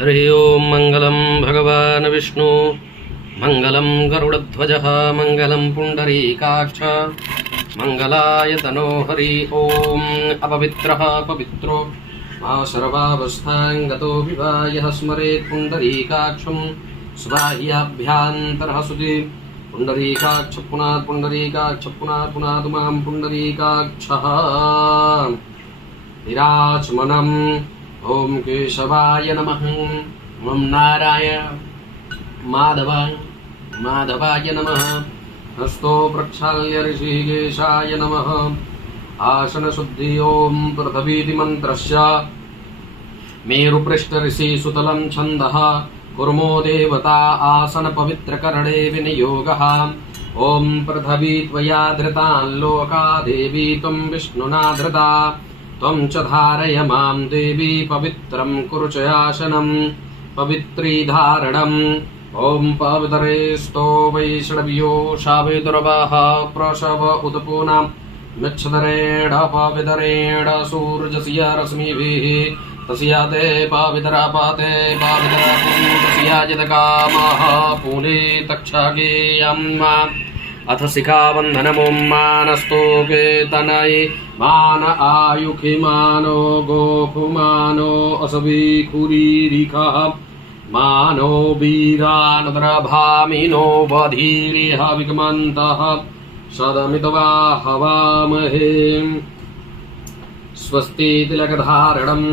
हरि ओं मंगलम भगवान विष्णु मंगलम गरुड़ध्वजः मंगलम पुंडरीकाक्ष मंगलाय तनो हरि ओं अपवित्रः पवित्रो मा सर्वावस्थां गतो विवायः स्मरेत् पुंडरीकाक्षं स्वाह्याभ्यान्तरः सुधि पुंडरीकाक्ष पुनात् मां पुंडरीकाक्षः विराजमनम् ओम केशवाय नमः। ओम नारायण माधवाय नमः। हस्तो प्रक्षाल्य ऋषिकेशाय नमः। आसन शुद्धि ओम पृथ्वीति मंत्रस्य मेरुपृष्ठ ऋषि सुतलं छन्दः कुर्मो देवता आसन पवित्रकरणे विनियोगः। ओम पृथ्वी त्वया धृतान् लोका देवी त्वं विष्णुना धृता त्वं च धारय मां देवी पवित्रं कुरु च आसनं पवित्रीधारणम्। ॐ पवित्रे स्तो वैष्णव्यो शावेदुर्वाह प्रसव उदपूनां नक्षत्रेण पवित्रेण सूर्यस्य रश्मिभिः तस्या ते पवित्रापाते तस्याजितकामः पुने तक्षगेयम्। अथ शिखाबन्धनमुं मानस्तोके तनये मान आयुखि मानो गोखुमानो असवीखुरीरिखः मानो वीरानद्रभामिनो बधीरिह विगमन्तः सदमित्वा हवामहे। स्वस्ति तिलकधारणम्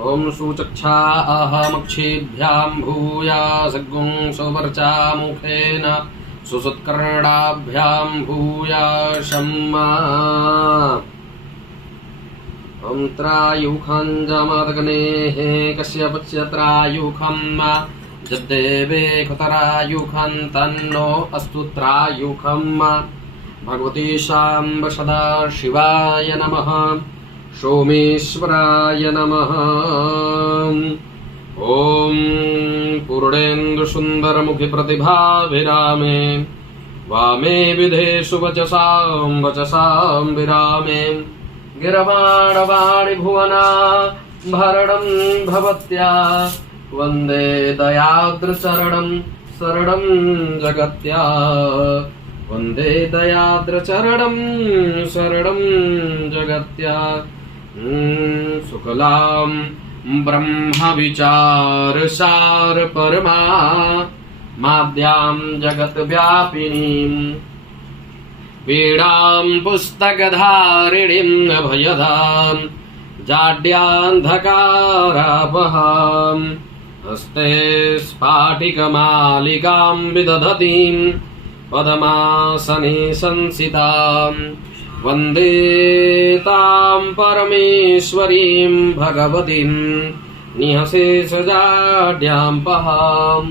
ओम सुचक्षा अहमक्षिभ्यां भूयासगुं सुवर्चा मुखेन सुसुत्कर्णाभ्यां भूयाशम्मा। ओम त्रायुखं जमदग्नेः कश्यपस्य त्रायुखं जद्देवे कुतरायुखं तन्नो अस्तु त्रायुखं। भगवती शाम्ब सदा शिवाय नमः। सोमेश्वराय नमः। ओम पूर्णेन्दु सुंदरमुखि प्रतिभाभिरामे वामे विधेषु वचसां विरामे गिरवाणवाणि भुवना भरणं भवत्या वन्दे दयाद्रचरणं शरणं जगत्या वन्दे दयाद्रचरणं शरणं जगत्या। शुक्लां ब्रह्मविचारसार परमा माद्यां जगद्व्यापिनीं वीणां पुस्तकधारिणीं अभयदां जाड्यान्धकारापहां हस्ते स्फाटिकमालिकां विदधतीं पद्मासने संसितां वन्दे तां परमेश्वरीं भगवतीं निःशेषजाड्यां पहां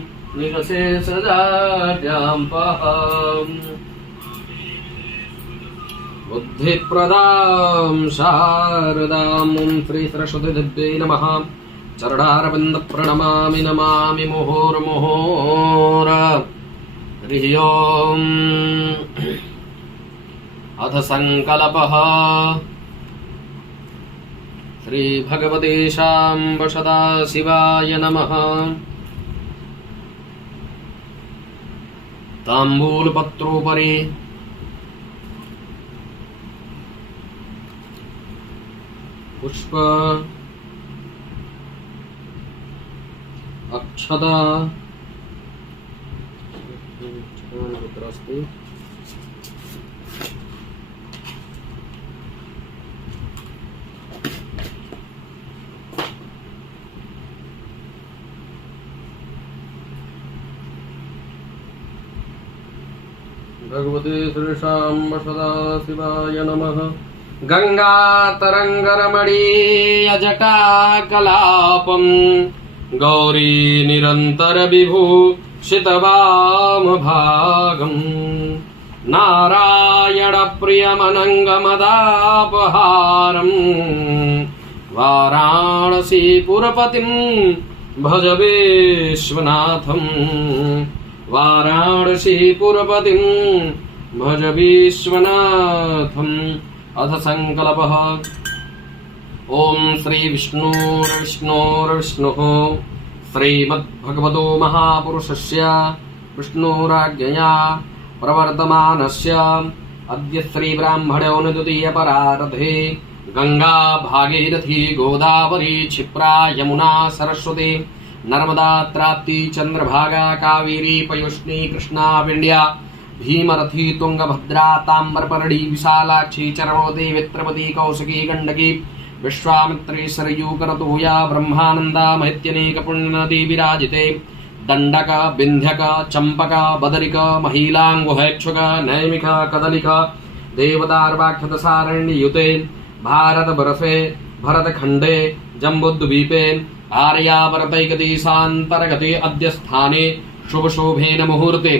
बुद्धिप्रदां शारदां श्री सरस्वती देव्यै नमः। चरणारविन्द प्रणमामि नमामि मुहुर्मुहुः। हरिः ओम्। अथ संकल्पः श्री भगवते शाम्ब सदाशिवाय नमः। ताम्बूलपत्रोपरि पुष्प अक्षता भगवते श्री शाम्ब सदाशिवाय नमः। गंगा तरंगरमणीय जटाकलापं गौरी निरंतर विभूषितवाम भागं नारायण प्रियमनंगमदापहारं वाराणसीपुरपतिं भज विश्वनाथं वाराणसीपुरपतिं भज विश्वनाथं अथ संकल्पः। ओम श्री विष्णुर्विष्णुः श्रीमद्भगवतो महापुरुषस्य विष्णुराज्ञया प्रवर्तमानस्य अद्य श्री ब्राह्मणो द्वितीयपरारथे गंगा भागीरथी गोदावरी क्षिप्रा यमुना सरस्वती नर्मदा त्राप्ति चंद्रभागा कावेरी पयोष्णी कृष्णा विंध्या भीमरथी तुंगभद्रा ताम्रपर्णी विशालाक्षी चरवती वित्रवती कौशिकी गंडकी विश्वामित्री सरयू करतोया ब्रह्मानंदा मैत्यनेक पुण्यनदी विराजिते दंडक विंध्यक चंपक बदरिक महिलांगुहैक्षुक नैमिक कदलिक देवदार्वाक्षतसारण्ययुते भारत बरसे भरत खंडे जम्बुद्वीपे आर्यावर्तैकदेशान्तर्गते अद्य स्थाने शुभ शोभेन मुहूर्ते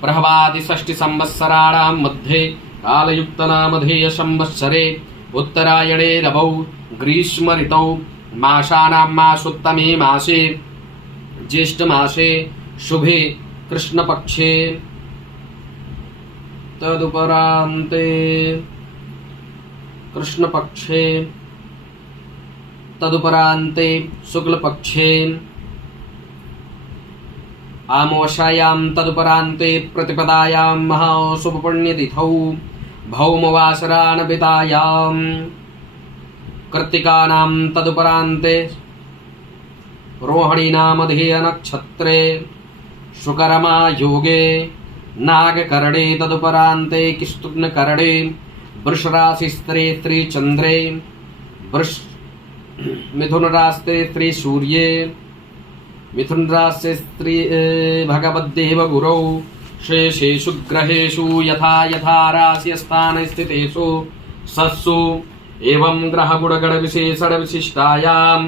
प्रभवादि षष्टि संवत्सराणां मध्ये कालयुक्तनामधेय संवत्सरे उत्तरायणे रवौ ग्रीष्म ऋतौ मासानां मासोत्तमे मासे ज्येष्ठ मासे शुभे कृष्णपक्षे तदुपरान्ते कृष्णपक्षे तदुपरान्ते शुक्लपक्षे आमोषायां तदुपरान्ते प्रतिपदायां महाशुभपुण्यतिथौ भौमवासरानपितायां कृत्तिकानां तदुपरान्ते रोहिणीनामधेय नक्षत्रे शुकरमा योगे नागकरणे तदुपरान्ते किस्तुग्नकरणे वृषराशिस्त्रे स्त्रीचन्द्रे मिथुन रास्ते स्त्री सूर्ये मिथुन रास्ते स्त्री भगवद्देव गुरौ शेषेषु ग्रहेषु यथा यथा राशिस्थान स्थितेषु सत्सु एवं ग्रहगुणगण विशेषण विशिष्टायां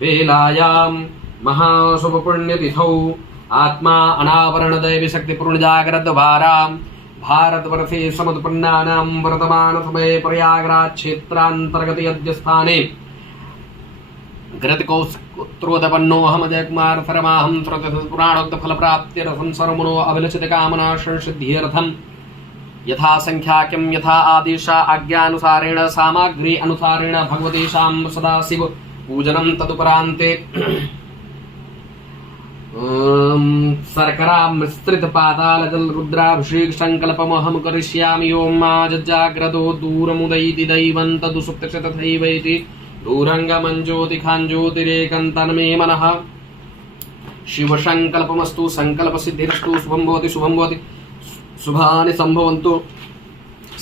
वेलायां महाशुभपुण्यतिथौ आत्मा अनावरण दैवी शक्तिपूर्ण जागृत द्वारा भारतवर्षे समुत्पन्नानां वर्तमान समये प्रयागराज क्षेत्रान्तर्गते अद्य स्थाने घृतकोत्रोदपन्नोऽहम् अजय कुमार शर्माहं पुराणोक्त फल प्राप्त्यर्थं सर्वमनो अभिलषित कामना संसिद्ध्यर्थं यथा संख्याक्यं यथा आदेश आज्ञानुसारेण सामग्री अनुसारेण भगवतीशां सदाशिव पूजनं तदुपरान्ते शर्करा मिश्रित पाताल जल रुद्राभिषेक संकल्पमहं करिष्यामि। ओम मा जज्जाग्रतो दूरमुदयति दैवं तदुसुप्तस्य तथैवैति दूरंगमंज्योतिखांज्योतिरेकं तन्मे मनः शिव संकल्पमस्तु संकल्प सिद्धिरस्तु शुभं भवति शुभानि संभवन्तु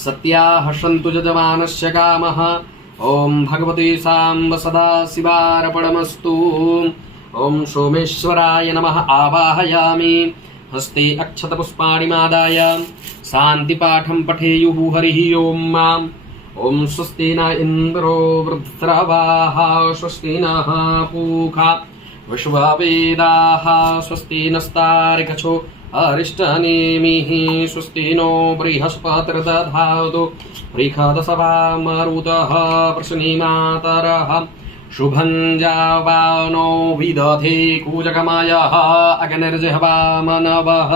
सत्या हर्षन्तु यजमानस्य कामः। ओम भगवते साम्ब सदा शिवार्पणमस्तु। ओम सोमेश्वराय नमः आवाहयामि हस्ते अक्षतपुष्पाणि मादाय शान्तिपाठं पठेयुः हरिः ओम। ओम स्वस्ति न इंद्रो वृत्रवाः स्वस्ति नः पूषा विश्ववेदाः स्वस्ति नस्तार्क्ष्यो अरिष्टनेमिः स्वस्ति नो बृहस्पतिर्दधातु बृहदसवा मरुतः प्रश्निमातरः शुभं जावानो विदधे कूजकमायः अग्निर्जिह्वा मनवः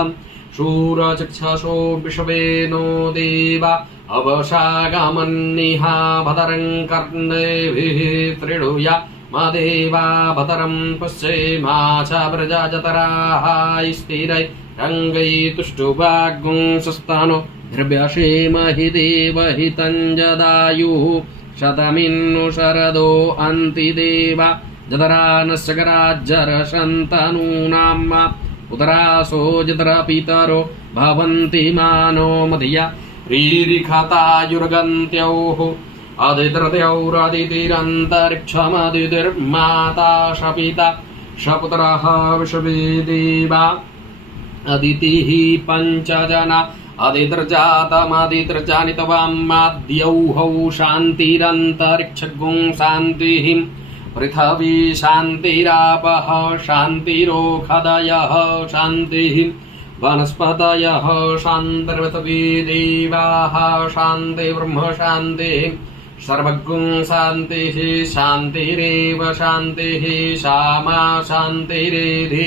शूरचक्षसो विश्वे नो देवा अवशागमन्निहा भदरं कर्णेभिः त्रिडुया मदेवा भदरं पश्येमा च व्रजजतराः स्थिरै रङ्गै तुष्टुवाग्गुं सस्तानो द्रव्यसेमहि देवहितं जदायुः शतमिन्नु शरदो अन्ति देवा जतरा नश्चकराज्जरशन्तनूनाम् उतरासो जतरा पितरो भवन्ति मानो मधिया रीरिखतायुर्गन्त्यौः अदितिरन्तरिक्षमदितिर्माता शपिता शपुत्रः विश्वे देवा अदितिः पञ्चजना अदितिर्जातमदितिर्जानितवामाद्यौहौ शान्तिरन्तरिक्षगुं शान्तिः पृथिवी शान्तिरापः शान्तिरोखदयः शान्तिः वनस्पतयः शान्तिर्पृथिवी देवाः शान्ति ब्रह्म शान्तिः सर्वगुं शान्तिः शान्तिरेव शान्तिः श्यामा शान्तिरेधि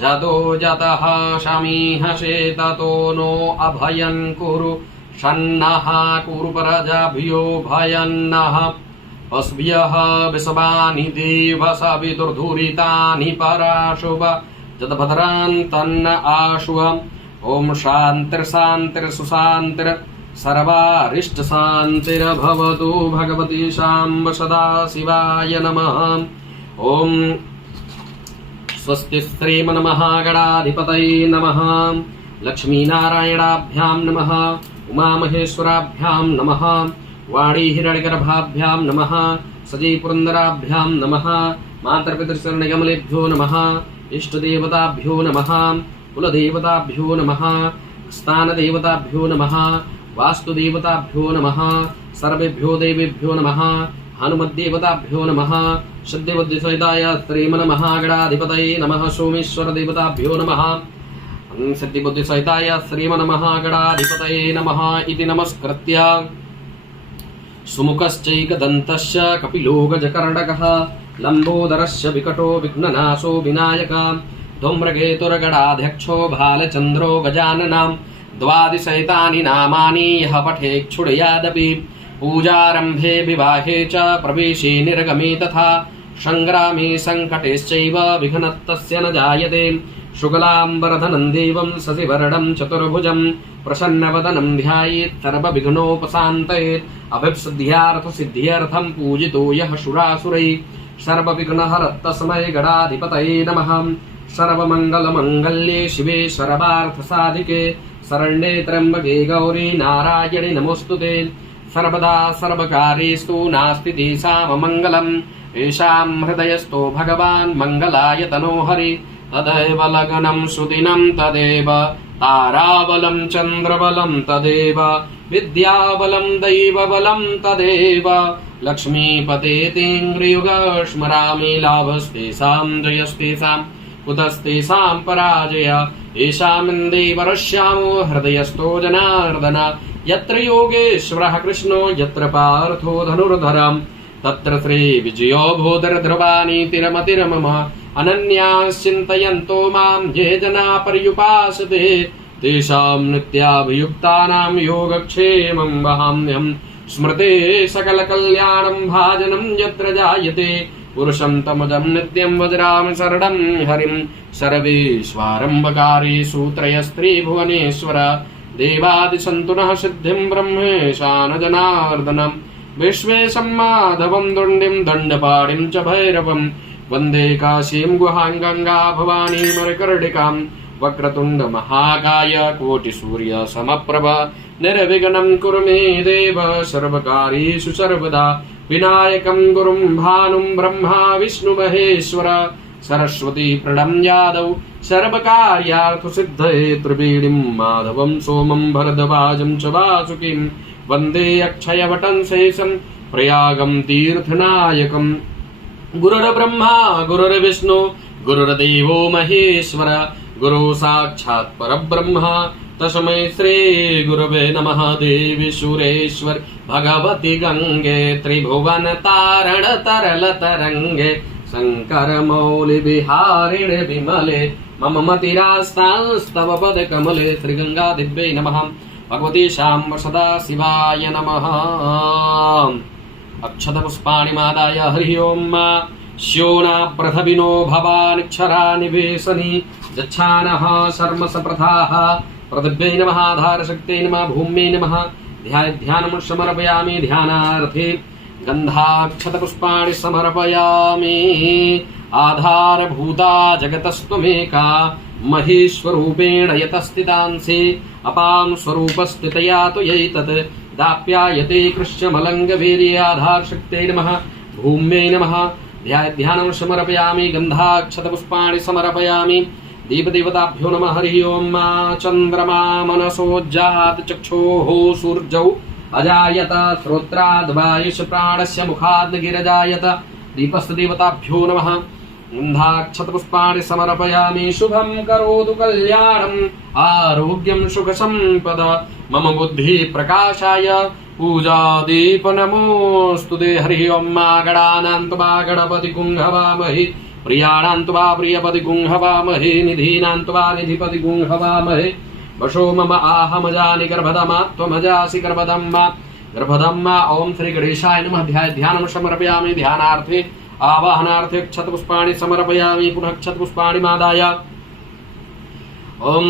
जतो जतः शमीहसे ततो नो अभयं कुरु षण्णः कुरुपरजाभ्यो भयन्नः अस्भ्यः विषवानि देव सवितुर्धुरितानि पराशुभ जतभद्रान्तन्न आशुव। ओम शान्तिर्शान्तिर्सुशान्तिर सर्वारिष्टशान्तिर्भवतु भगवती शाम्ब सदाशिवाय नमः। ओम स्वस्ति श्रीमन्महागणाधिपतये नमः। लक्ष्मीनारायणाभ्यां नमः। उमामहेश्वराभ्यां नमः। वाणी हिरण्यगर्भाभ्यां नमः। सजीपुरन्दराभ्यां नमः। मातृपितृचरणकमलेभ्यो नमः। इष्टदेवताभ्यो नमः। कुलदेवताभ्यो नमः। स्थानदेवताभ्यो नमः। वास्तुदेवताभ्यो नमः। सर्वेभ्यो देवेभ्यो नमः। हनुमद्देवताभ्यो नमः। सिद्धिबुद्धिसहिताय श्रीमन्महागणाधिपतये नमः। सोमेश्वर देवताभ्यो नमः। सिद्धिबुद्धिसहिताय श्रीमन्महागणाधिपतये नमः इति नमस्कृत्य सुमुखश्चैकदन्तस्य कपिलो गजकर्णकः लम्बोदरस्य विकटो विघ्ननाशो विनायकः धूम्रकेतुर्गणाध्यक्षो भालचन्द्रो गजाननः द्वादशैतानि नामानि यः पठेच्छुडयादपि पूजारम्भे विवाहे च प्रवेशे निर्गमे तथा संग्रामे संकटेश्चैव विघ्नस्तस्य न जायते। शुक्लाम्बरधरं देवं शशिवर्णं चतुर्भुजं प्रसन्नवदनं ध्यायेत् सर्वविघ्नोपशान्तयेत्। अभिसिद्ध्यर्थसिद्ध्यर्थं पूजितो यः सुरासुरैः सर्वविघ्नहरस्तस्मै गणाधिपतये नमः। सर्वमङ्गलमङ्गल्ये शिवे सर्वार्थसाधिके शरण्ये त्र्यम्बके गौरी नारायणि नमोऽस्तुते। सर्वदा सर्वकार्येषु नास्ति तेषाममङ्गलम् येषां हृदयस्थो भगवान् मङ्गलाय तनो हरि तदेव लग्नं सुदिनं तदेव ताराबलं चन्द्रबलं तदेव विद्याबलं दैवबलं तदेव लक्ष्मीपते तेऽङ्घ्रियुगस्मरामि लाभस्तेषां जयस्तेषां कुतस्तेषां पराजय येषामिन्देवरश्यामो हृदयस्थो जनार्दन यत्र योगेश्वरः कृष्णो यत्र पार्थो धनुर्धरम् तत्र श्रीविजयो भूधरध्रुवानीतिरमतिरमम अनन्याश्चिन्तयन्तो मां ये जना पर्युपासते तेषां नित्याभियुक्तानां योगक्षेमं वहाम्यहं स्मृते सकलकल्याणं भाजनं यत्र जायते पुरुषं तमजं नित्यं वज्राम शरणं हरिं सर्वेश्वारम्भकारी सूत्रयस्त्रीभुवनेश्वर देवादिसन्तुनः सिद्धिं ब्रह्मेशान जनार्दनम् विश्वेशं माधवं दुण्डिं दण्डपाणिं च भैरवं वन्दे काशीं गुहां गंगा भवानी मरकर्णिकां वक्रतुण्ड महाकाय कोटिसूर्य समप्रभ निर्विघ्नं कुरु मे देव सर्वकार्येषु सर्वदा विनायकं गुरुं भानुं ब्रह्मा विष्णु महेश्वर सरस्वती प्रणम्यादौ सर्वकार्यार्थसिद्धये त्रिवेणीं माधवं सोमं भरद्वाजं च वासुकीं वन्दे अक्षयवटं शेषं प्रयागं तीर्थनायकं गुरुर्ब्रह्मा गुरुर्विष्णु गुरुर्देवो महेश्वर गुरु साक्षात् परब्रह्म तस्मै श्री गुरवे नमः। देवी सुरेश्वर भगवती गंगे त्रिभुवन तारण तरल तरंगे शंकर मौलि विहारिणे विमले मम मतिरास्तास्तव पद कमले श्री गंगा दिव्यै नमः। भगवती शाम्ब सदा शिवाय नमः। अक्षतपुष्पाणि मादाय हरि ओम श्योना प्रथविनो भवानिक्षरा निवेशनी जच्छानः शर्मसप्रथाः पृथिव्यै नमः। आधारशक्त्यै नमः। भूम्यै नमः। ध्यानं समर्पयामि ध्यानार्थे गन्धाक्षतपुष्पाणि समर्पयामि। आधारभूता जगतस्त्वमेका महेश्वरूपेण यतस्थितांसि अपां स्वरूपस्थितया त्वयैतत् दाप्यायते कृष्णमलङ्गवीर्याधारशक्त्यै नमः। भूम्यै नमः। ध्यानं समर्पयामि। गन्धाक्षतपुष्पाणि समर्पयामि। देवदेवताभ्यो नमः। हरि ओम चन्द्रमा मनसोज्जात चक्षुः सूर्यौ अजायत श्रोत्राद् वायुः प्राणस्य मुखाद् गिरजायत दीपस्तदेवताभ्यो नमः। गन्धाक्षतपुष्पाणि समर्पयामि। शुभं करोतु कल्याणम् आरोग्यं सुखसम्पद मम बुद्धि प्रकाशाय पूजादीपनमोऽस्तुते। हरि ओम गणानां त्वा गणपति गुंहवामहे प्रियाणां त्वा प्रियपति गुंहवामहे निधीनां त्वा निधिपति गुंहवामहे वशो मम आहमजानि गर्भदमा त्वमजासि गर्भदम्मा गर्भदम्मा। ओम श्री गणेशाय नमः। ध्यानं समर्पयामि। ध्यानार्थे आवाहनार्थे क्षतपुष्पाणि समर्पयामि। पुनः क्षतपुष्पाणि मादाय। ओम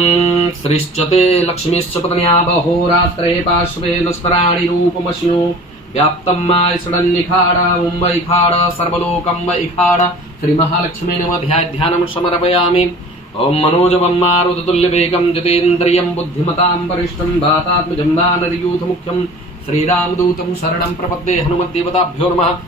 श्रीश्चते लक्ष्मीश्च पत्न्या बहोरात्रे पार्श्वे नस्पराणि रूपमश्नु व्याप्तं मायसडन्निखाडा मुम्बैखाड सर्वलोकं वैखाड। श्री महालक्ष्मी नमः। ध्यानं समर्पयामि। ओम मनोजवं मारुततुल्यवेगं जितेन्द्रियं बुद्धिमतां वरिष्ठं वातात्मजं वानरयूथमुख्यं श्रीरामदूतं शरणं प्रपद्ये। हनुमद्देवताभ्यो नमः।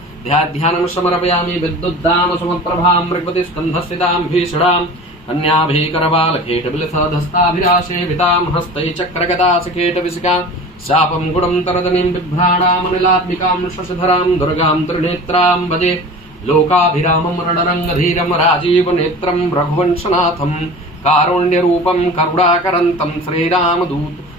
ध्यानं समर्पयामि। विद्युद्दाम समप्रभां मृगवती स्कन्धस्थितां भीषणां कन्याभिकरबालखेटबिलसधस्ताभिराशे भितां हस्तै चक्रगदासखेटविशिकां शापं गुणं तरदनीं बिभ्राणामनिलात्मिकां शशधरां दुर्गां त्रिनेत्रां भजे लोकाभिरामं रणरङ्गधीरं राजीवनेत्रं रघुवंशनाथं कारुण्यरूपं करुणाकरन्तं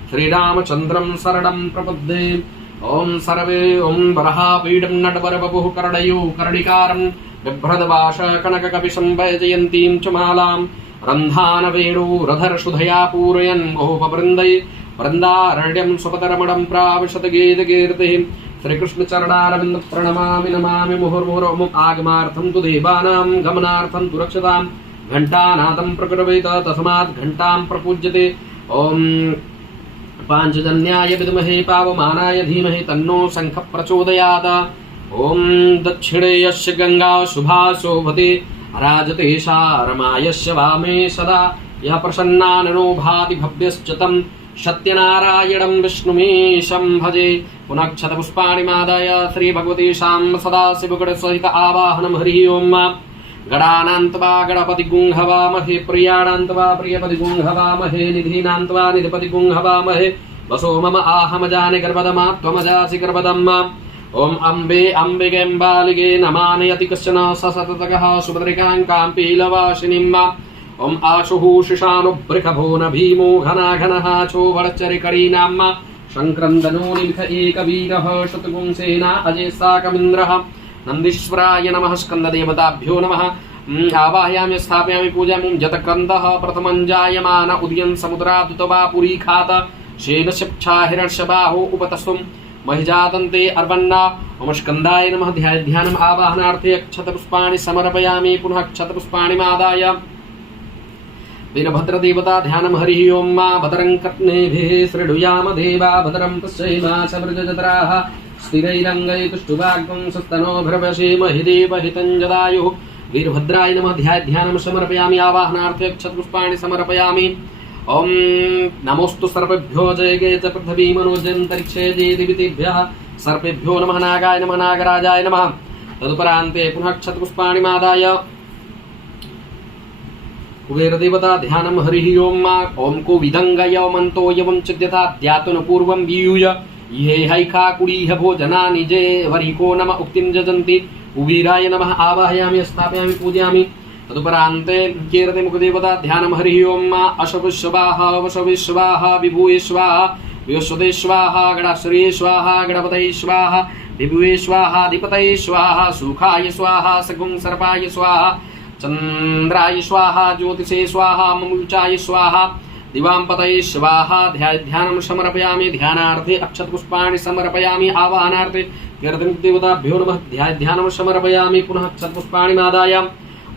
श्रीरामचन्द्रं शरणं प्रपद्ये। ओम सर्वे ओम वराहपीडं नटवरवपुः कर्णयो कर्णिकारं बिभ्रदवाश कनककपिशं वैजयन्तीं च मालां रन्धानवेणुरधरसुधया पूरयन् बहुपवृन्दै वृन्दारण्यं स्वपतरमणं प्राविशतगीतकीर्तिः। श्रीकृष्णचरणारविन्द प्रणमामि नमामि मुहुर्मुहुर्मुहुः। आगमार्थं तु देवानां गमनार्थं तु रक्षतां घण्टानादं प्रकटवेत तस्मात् घण्टां प्रपूज्यते। ओम पांचजन्याय विद्महे पावमानाय धीमहि तन्नो शंख प्रचोदयात्। ओम दक्षिणे यस्य गंगा शुभा शोभते राजते सा रमायस्य वामे सदा यः प्रसन्नाननो भाति भव्यश्च तं सत्यनारायणं विष्णुमीशं भजे। पुनः क्षतपुष्पाणि मादाय श्री भगवती शां सदाशिवगणसहित आवाहनं। हरिः ओम। गणानान्त्वा गणपति गुंहवामहे प्रियाणान्त्वा प्रियपति गुंहवामहे निधीनान्त्वा निधिपति गुंहवामहे वसो मम आहमजानि गर्भदमा त्वमजासि गर्भदम्मा। ओम अम्बे अम्बिकेऽम्बालिके नमानयति कश्चन ससततकः सुभद्रिकां काम्पीलवासिनीम्। ओम आशुः शिशानुबृखभो न भीमो घनाघनः चोभरचरिकरीणाम् शङ्क्रन्दनो निमिष एकवीरः शतपुंसेना अजय साकमिन्द्रः। नन्दीश्वराय नमः। स्कन्ददेवताभ्यो नमः। आवाहयामि स्थापयामि पूजयामि। जतकन्दः प्रथमं जायमान उदयन् समुद्रादुतवा पुरीखात शेन शिक्षा हिरण्यबाहो उपतस्तुं महिजातन्ते अर्वन्ना। ओम स्कन्दाय नमः। ध्यानम् आवाहनार्थे क्षतपुष्पाणि समर्पयामि। पुनः क्षतपुष्पाणि मादाय। वीरभद्रदेवता ध्यानं। हरिः ओम। भद्रं कर्णेभिः शृणुयाम देवा भद्रं पश्येमाशवृजजत्राः स्थिरैरङ्गैतुष्टुवाग्ं सस्तनोभिर्वशेमहि देवहितं जदायुः। वीरभद्राय नमः। ध्यानं समर्पयामि। आवाहनार्थे क्षतपुष्पाणि समर्पयामि। ओम नमोस्तु सर्वेभ्यो जयगे च पृथ्वी मनोजन्तरिक्षे देदिवितेभ्यः सर्पेभ्यो नमः। नागाय नमः। नागराजाय नमः। तदुपरान्ते पुनः क्षतपुष्पाणि मादाय। कुबेरदेवता ध्यानं। हरिः ओम। ओम को विदङ्गयमन्तो यवं चिद्यथा ध्यातुन पूर्वं वियूय ये हैखा कुडीह भोजना निजे वरिको नम उक्तिं जजन्ति। कुबीराय नमः। आवाहयामि स्थापयामि पूजयामि। तदुपरान्ते कीर्ति मुखदेवता ध्यानं। हरिः ओम। अशविश्वाहा वशविश्वाहा विभुये स्वाहा विश्वदे स्वाहा गणाश्रये स्वाहा गणपतये स्वाहा विभुये स्वाहा अधिपतये स्वाहा सुखाय स्वाहा सगुं सर्पाय स्वाहा चन्द्राय स्वाहा ज्योतिषे स्वाहा ममुचाय स्वाहा दिवांपतये स्वाहा। ध्यानं समर्पयामि। ध्यानार्थे अक्षतपुष्पाणि समर्पयामि। आवाहनार्थे कीर्तिमुखदेवताभ्यो नमः। ध्यानं समर्पयामि। पुनः क्षतपुष्पाणि मादाय।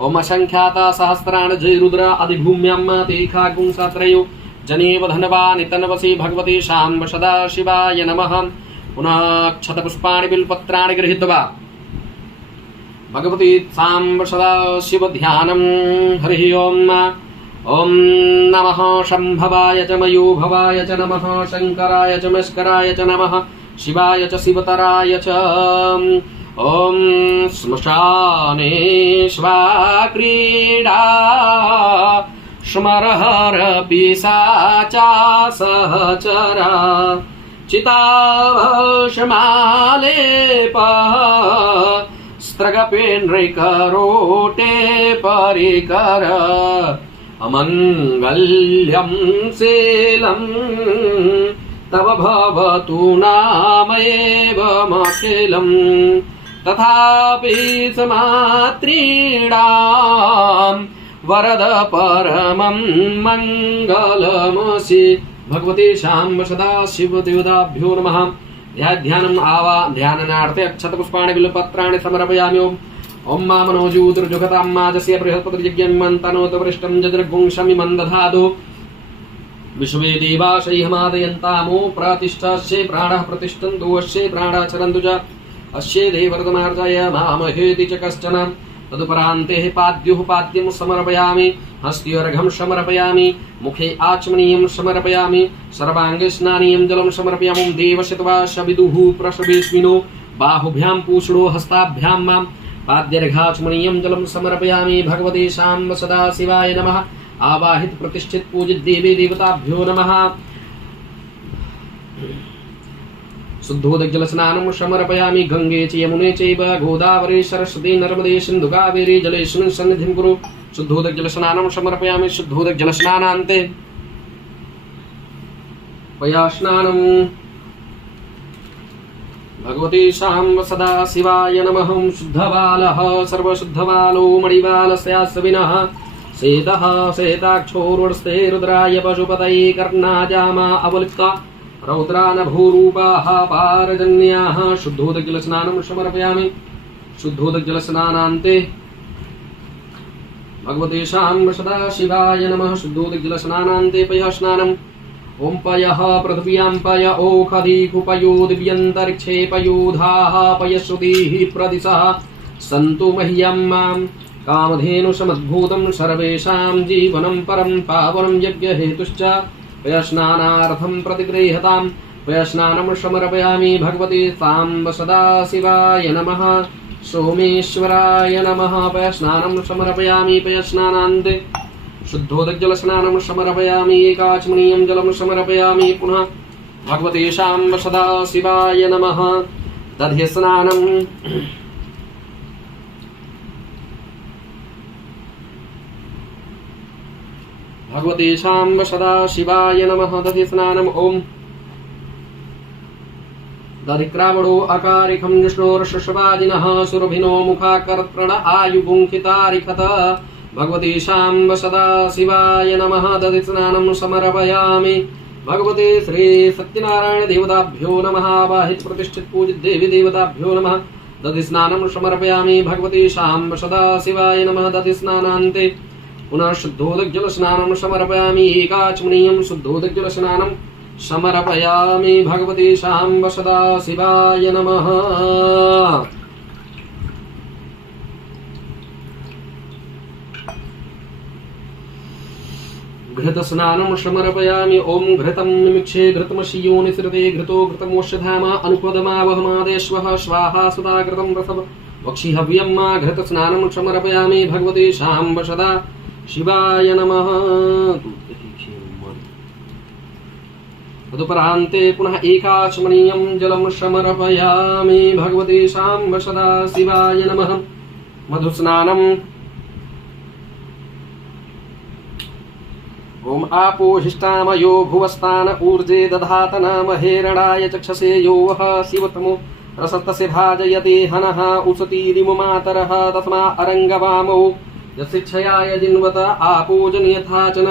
ओम असंख्याता सहस्राणि जय रुद्र अधिभूम्यां तेखागुं सात्रयो जनेव धनवानि तन्वसि भगवते शाम्ब सदा शिवाय नमः। पुनः क्षतपुष्पाणि बिल्पत्राणि गृहीत्वा भगवती साम्ब सदा शिव ध्यानं। हरिः ओम। ओम नमः शंभवाय च मयूभवाय च नमः शंकराय च मस्कराय च नमः शिवाय च शिवतराय च। ओम श्मशाने क्रीडा स्मरहर पिशाचा सहचरा चिताभस्मालेपः स्त्रगपेन्द्रिकरोटे परिकर अमङ्गल्यं शीलं तव भवतु नामैवमखिलं तथापि समात्रीणां वरद परमं मङ्गलमसि भगवते शाम्ब सदा शिवदेवताभ्यो नमः। ध्यानम् ध्याननार्थे अक्षतपुष्पाणि बिल्वपत्राणि समर्पयामि। ओम मा मनोजूतुर्जुगतां माजस्य बृहस्पतिर्यज्ञन्मन्तनोत वरिष्ठं जजृगुंशमिमं दधातु। विश्वे देवाशैहमादयन्तामो प्रतिष्ठास्ये प्राणः प्रतिष्ठन्तु अस्य प्राणः चरन्तु च अस्य देवर्तमार्जय मामहेति च कश्चन। तदुपरान्ते पाद्युः पाद्यं समर्पयामि। हस्त्योर्घं समर्पयामि। मुखे आचमनीयं समर्पयामि। सर्वाङ्गे स्नानीयं जलं समर्पयामि। देवशतवा शविदुः प्रसवेस्मिनो बाहुभ्यां पूषणो हस्ताभ्यां मां पाद्यर्घाचमनीयं जलं समर्पयामि। भगवते शाम्ब सदा शिवाय नमः। आवाहित प्रतिष्ठित पूजित देवी देवताभ्यो नमः। शुद्धोदकजलस्नानं समर्पयामि। गंगे च यमुने चैव गोदावरी सरस्वती नर्मदे सिन्धु कावेरी जलेऽस्मिन् सन्निधिं कुरु। शुद्धोदकजलस्नानं समर्पयामि। शुद्धोदकजलस्नानान्ते पयास्नानं। भगवते शाम्ब सदा शिवाय नमः। शुद्धबालः सर्वशुद्धबालो मणिबालस्यास्विनः शेतः शेताक्षोर्वस्ते रुद्राय पशुपतये कर्णाजामा अवलिप्ता रौद्रान भूरूपाः पारजन्याः। शुद्धोदकजलस्नानं समर्पयामि। शुद्धोदकजलस्नानान्ते भगवते शाम्ब सदा शिवाय नमः। शुद्धोदकजलस्नानान्ते पयःस्नानम्। ओम पयः पृथिव्यां पय ओखधिकुपयो दिव्यन्तरिक्षे पयोधाः पयश्रुतिः प्रदिशः सन्तु मह्यं मां कामधेनु समद्भूतं सर्वेषां जीवनं परं पावनं यज्ञहेतुश्च पयस्नानार्थं प्रतिगृह्यतां। पयस्नानं समर्पयामि। भगवते शाम्ब सदा शिवाय नमः। सोमेश्वराय नमः। पयस्नानं समर्पयामि। पयस्नानान्ते शुद्धोदकजलस्नानं समर्पयामि। एकाचमनीयं जलं समर्पयामि। पुनः भगवते शाम्ब सदा शिवाय नमः। दधि स्नानं। भगवते शाम्ब सदा शिवाय नमः। दधि स्नानम्। ओम दधिक्रावणो अकारिखं जिष्णोर्षशवादिनः सुरभिनो मुखाकर्त्रण आयुगुंखितारिखत। भगवते शाम्ब सदा शिवाय नमः। दधि स्नानं समर्पयामि। भगवते श्री सत्यनारायण देवताभ्यो नमः। आवाहित प्रतिष्ठित पूजित देवी देवताभ्यो नमः। दधि स्नानं समर्पयामि। भगवते शाम्ब सदा शिवाय नमः। दधि स्नानान्ते पुनः शुद्धोदकजलस्नानं समर्पयामि। एकाचमनीयं शुद्धोदकजलस्नानं समर्पयामि। भगवते शाम्ब सदा शिवाय नमः। घृतस्नानं समर्पयामि। ओम घृतं मिक्षे घृतमशियो निसृते घृतो घृतमोषधाम अनुपदमावहमादेश्वः स्वाहा सदा घृतं रसव वक्षि हव्यं मा घृतस्नानं समर्पयामि। भगवते शाम्ब सदा शिवाय नमः। तदुपरान्ते पुनः एकाचमनीयं जलं समर्पयामि। भगवते शाम्ब सदा शिवाय नमः। मधुस्नानम्। ओम आपोहिष्टामयो भुवस्तान ऊर्जे दधातन महेरणाय चक्षसे यो वः शिवतमो रसतस्य भाजयते हनः उशतीरिमुमातरः तस्मा अरङ्गवामौ यशिक्षयाय जिन्वत आपूजनीयथाचन।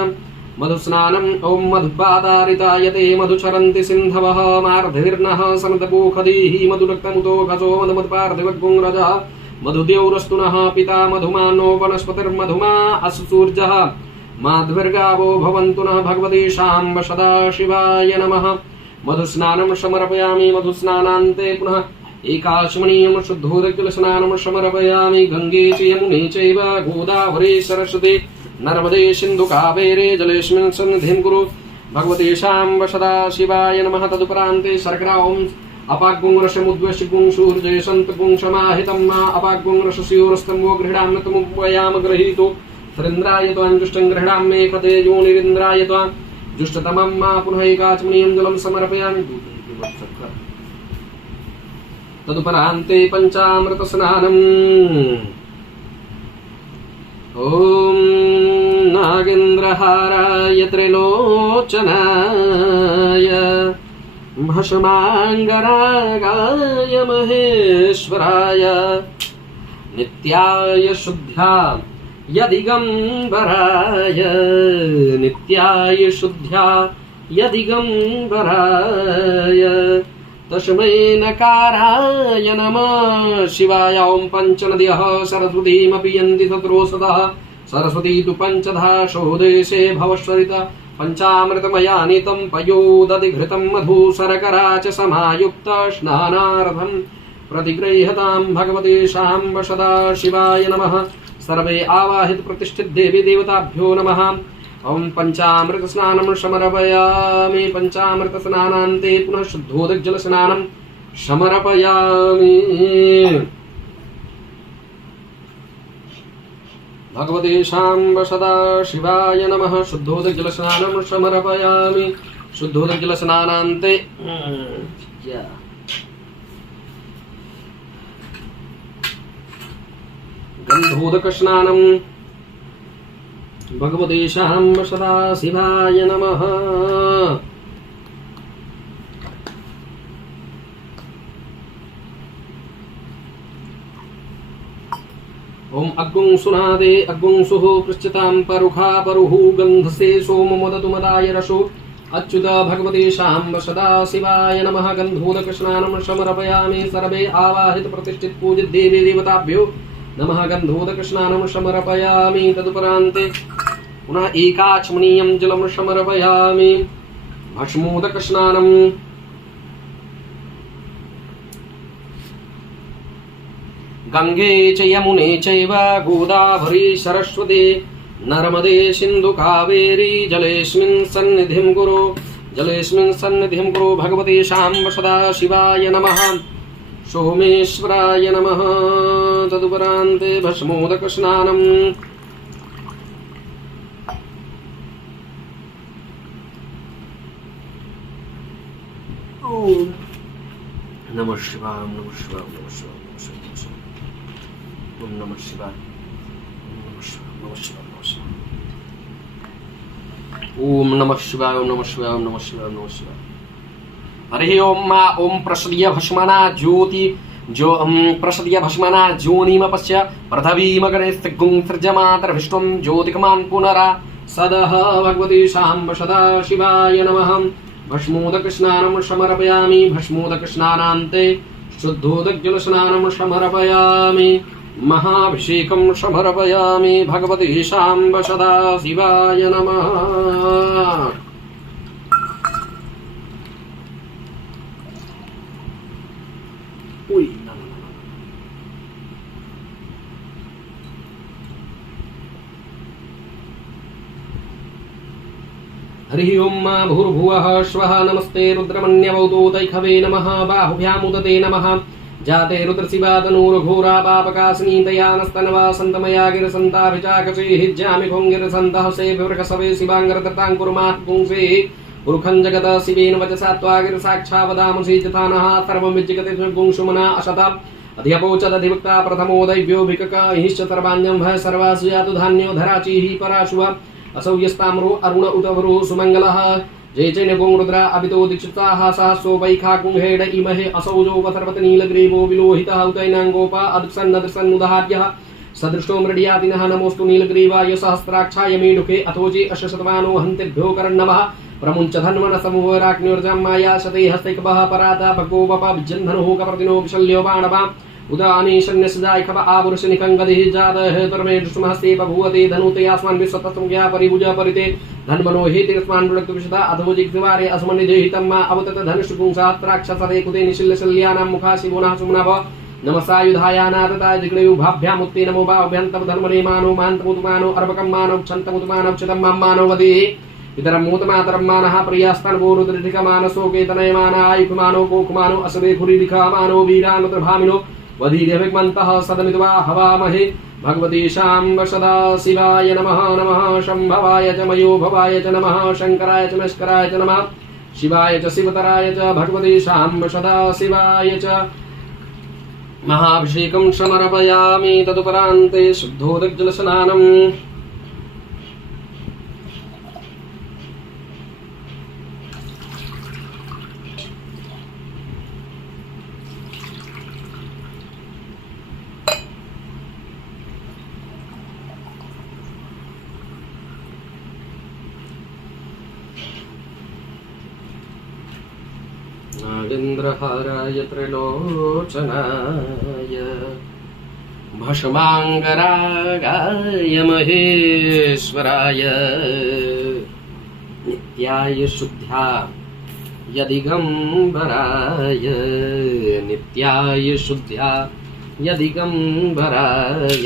मधुस्नानम्। ओम मधुपादारितायते मधुचरन्ति सिन्धवः मार्धिर्नः समदपोखदीः मधुरक्तमुतो घसो मधुमत्पार्थिवगुंरजः मधुदेवरस्तुनः पिता मधुमानो वनस्पतिर्मधुमा असुसूर्जः माध्वर्गावो भवन्तु नः। भगवते शाम्ब सदा शिवाय नमः। मधुस्नानं समर्पयामि। मधुस्नानान्ते पुनः एकाचमनीयं शुद्धोदकजलस्नानं समर्पयामि। गंगे च यमुने चैव गोदावरी सरस्वती नर्मदे सिन्धु कावेरी जलेऽस्मिन् सन्निधिं कुरु। भगवते शाम्ब सदा शिवाय नमः। तदुपरान्ते शर्करा। ओम अपाग्गुंरसमुद्वस्य गुंसूर्जे सन्त गुंसमाहितं मा अपाग्गुंरसस्योरस्तमो गृह्णामि तमुपयाम गृहीतो सरेन्द्राय त्वां जुष्टं गृह्णामि कते योनिरिन्द्राय त्वां जुष्टतमं मा। पुनः एकाचमनीयं जलं समर्पयामि। तदुपरान्ते पञ्चामृतस्नानम्। ओम नागेन्द्रहाराय त्रिलोचनाय भस्मांगरागाय महेश्वराय नित्याय शुद्ध्या यदिगंबराय नित्याय शुद्ध्या यदिगंबराय तस्मै नकाराय नमः शिवाय। ॐ पंचनद्यः सरस्वतीमपि यन्ति तत्रोषधः सरस्वती तु पंचधा शोदेशे भवस्वरिता पंचामृतमया नीतं पयोदधिघृतं मधु शर्करा च समायुक्त स्नानार्थं प्रतिगृह्यतां भगवते शाम्ब सदा शिवाय नमः। सर्वे आवाहित प्रतिष्ठित देवी देवताभ्यो नमः। ॐ पंचामृत स्नानं समर्पयामि। पंचामृत स्नानान्ते पुनः शुद्धोदकजल स्नानं समर्पयामि। भगवते शाम्ब सदा शिवाय नमः। शुद्धोदकजल स्नानं समर्पयामि। शुद्धोदकजल स्नानान्ते गन्धोदक स्नानं भगवते शाम्ब सदा शिवाय नमः। ओम अग्गुं सुनादे अग्गुं सुः पृच्छतां परुखा परुः गन्धसे सोम मोदतु मदाय रसो अच्युत भगवते शाम्ब सदा शिवाय नमः। गन्धोदक स्नानं समर्पयामि। सर्वे आवाहित प्रतिष्ठित पूजित देवी देवताभ्यो नमः। गन्धोदक स्नानं समर्पयामि। तदुपरान्ते पुनः एकाचमनीयं जलं समर्पयामि। भस्मोदक स्नानं गंगे च यमुने चैव गोदावरी सरस्वती नर्मदे सिन्धु कावेरी जलेस्मिन् सन्निधिं कुरु। जलेस्मिन् सन्निधिं कुरु। भगवते शाम्ब सदा शिवाय नमः। सोमेश्वराय नमः। तदुपरान्ते भस्मोदक स्नानं नमः शिवाय नमः शिवाय नमः शिवाय ओम नमः शिवाय नमः शिवाय नमः शिवाय नमः शिवाय ओम नमः शिवाय ओम नमः शिवाय ओम नमः शिवाय नमः शिवाय। हरि ओम मा ओम प्रसदीय भस्मना ज्योति जो प्रसदीय भस्मना ज्योनिमपश्य पृथ्वीमगणेस्तिगुं सृजमातर्भिष्टं ज्योतिकमान् पुनरा सदः भगवते शाम्ब सदा शिवाय नमः। भस्मोदक स्नानं समर्पयामि। भस्मोदक स्नानान्ते शुद्धोदकजल स्नानं समर्पयामि। महाभिषेकं समर्पयामि। भगवते शाम्ब सदा शिवाय नमः। हरि ओम भूर्भुवः स्वः नमस्ते रुद्रमन्यवौतो दैखवे नमः। बाहुभ्यामुदते नमः। जाते रुद्रशिवातनूर्घोरा पापकासिनी तयानस्तनवा सन्तमया गिरसन्ताभिचाकचैः भुङ्गिरसन्तः सेव्यवृकसवे शिवाङ्गरतटाङ्कुर्माः पुंसे पुरुखं जगत शिवेन वचसा त्वा गिरसाक्षावदामसि यथा नः सर्वं विज्जगते गुंशुमना अशता अधियपोचदधिवक्ता प्रथमो दैव्यो भिककहिश्च सर्वाण्यं भय सर्वासु यातु धान्यो धराचिः पराशुव असौ यस्ताम्रो अरुण उतवरो सुमङ्गलः जय चैन गों रुद्रा अभितो दीक्षिताः सहस्रो वैखाकुंहेड इमहे असौजो वसर्वत नीलग्रीवो विलोहितः उतैनाङ्गोपा अदृसन्नदृसन्नुदाहार्यः सदृष्टो मृडियातिनः नमोऽस्तु नीलग्रीवाय सहस्राक्षाय मेढुके अथोजे अशशतमानो हन्तेभ्यो करन्नमः प्रमुञ्च धन्वन समूहराज्ञोर्जां माया शते हस्तैकपः पराता भगो वप विजन्धनुः कप्रतिनो विशल्यो बाणवा उदानी शन्यसजाय खप आपुरुषनिकङ्गदिः जातः परमेष्टुमहस्ते बभूवते धनुते अस्मान् विश्वतत्त्वज्ञा परिभुजा परिते धन्वनो हेतिरस्मान् वृक्तविशता अथो जिग्वारे अस्मन्निदेहितं मा अवतत धनुष्पुंसात्राक्षसते कुते निशिल्यशल्यानां मुखा शिवोनः सुमनभ नमसायुधायानातताय जिग्णयुभाभ्यामुत्ते नमो बाभ्यन्तम धर्मणे मानो मान्तमुतमानो अर्भकं मानव क्षन्तमुतमानव क्षतं मां मानो वदे इतरं मूतमातरं मानः प्रियास्तन्वो रुद्रिधिकमानसो केतनयमानायुक्मानो गोकुमानो असवे खुरीलिखमानो वीरानुत्रभामिनो वधीर्यभिग्मन्तः सदमित्वा हवामहे भगवते शाम्ब सदा शिवाय नमः। नमः शम्भवाय च मयो भवाय च नमः शङ्कराय च नमस्कराय च नमः शिवाय च शिवतराय च भगवते शाम्ब सदा शिवाय च महाभिषेकं समर्पयामि। तदुपरान्ते शुद्धोदकजलस्नानम् नागेन्द्रहाराय त्रिलोचनाय भस्माङ्गरागाय महेश्वराय नित्याय शुद्ध्या यदिगम्बराय नित्याय शुद्ध्या यदिगम्बराय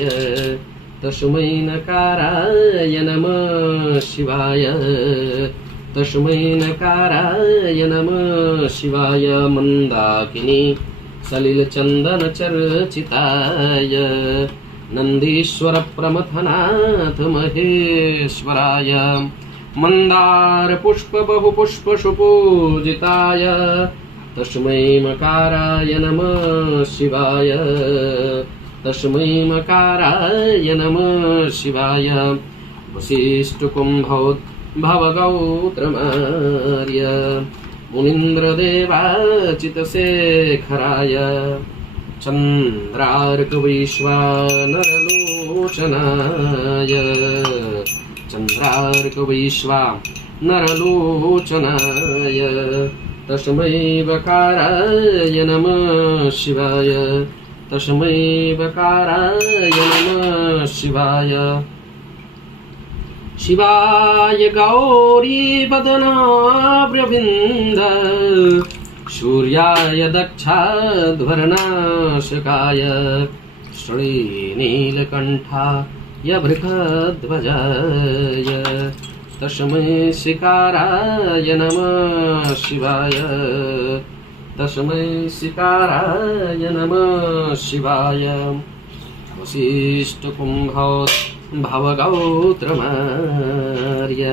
तस्मै नकाराय नमः शिवाय तस्मै नकाराय नमः शिवाय मंदाकिनी सलिलचंदन चर्चिताय नंदीश्वर प्रमथनाथ महेश्वराय मंदार पुष्प बहुपुष्प सुपूजिताय तस्मै मकाराय नमः शिवाय तस्मै मकाराय नमः शिवाय वसिष्ठ कुम्भोद्भवगौत्रमार्य मुनीन्द्रदेवाचितशेखराय चन्द्रार्कवैश्वानरलोचनाय चन्द्रार्कवैश्वानरलोचनाय तस्मै वकाराय नमः शिवाय तस्मै वकाराय नमः शिवाय शिवाय गौरीवदनाभ्रविन्द सूर्याय दक्षाध्वरनाशकाय श्रीनीलकण्ठाय बृहध्वजाय तस्मै शिकाराय नमः शिवाय तस्मै शिकाराय नमः शिवाय वसिष्ठकुम्भोद्भवगौत्रमार्य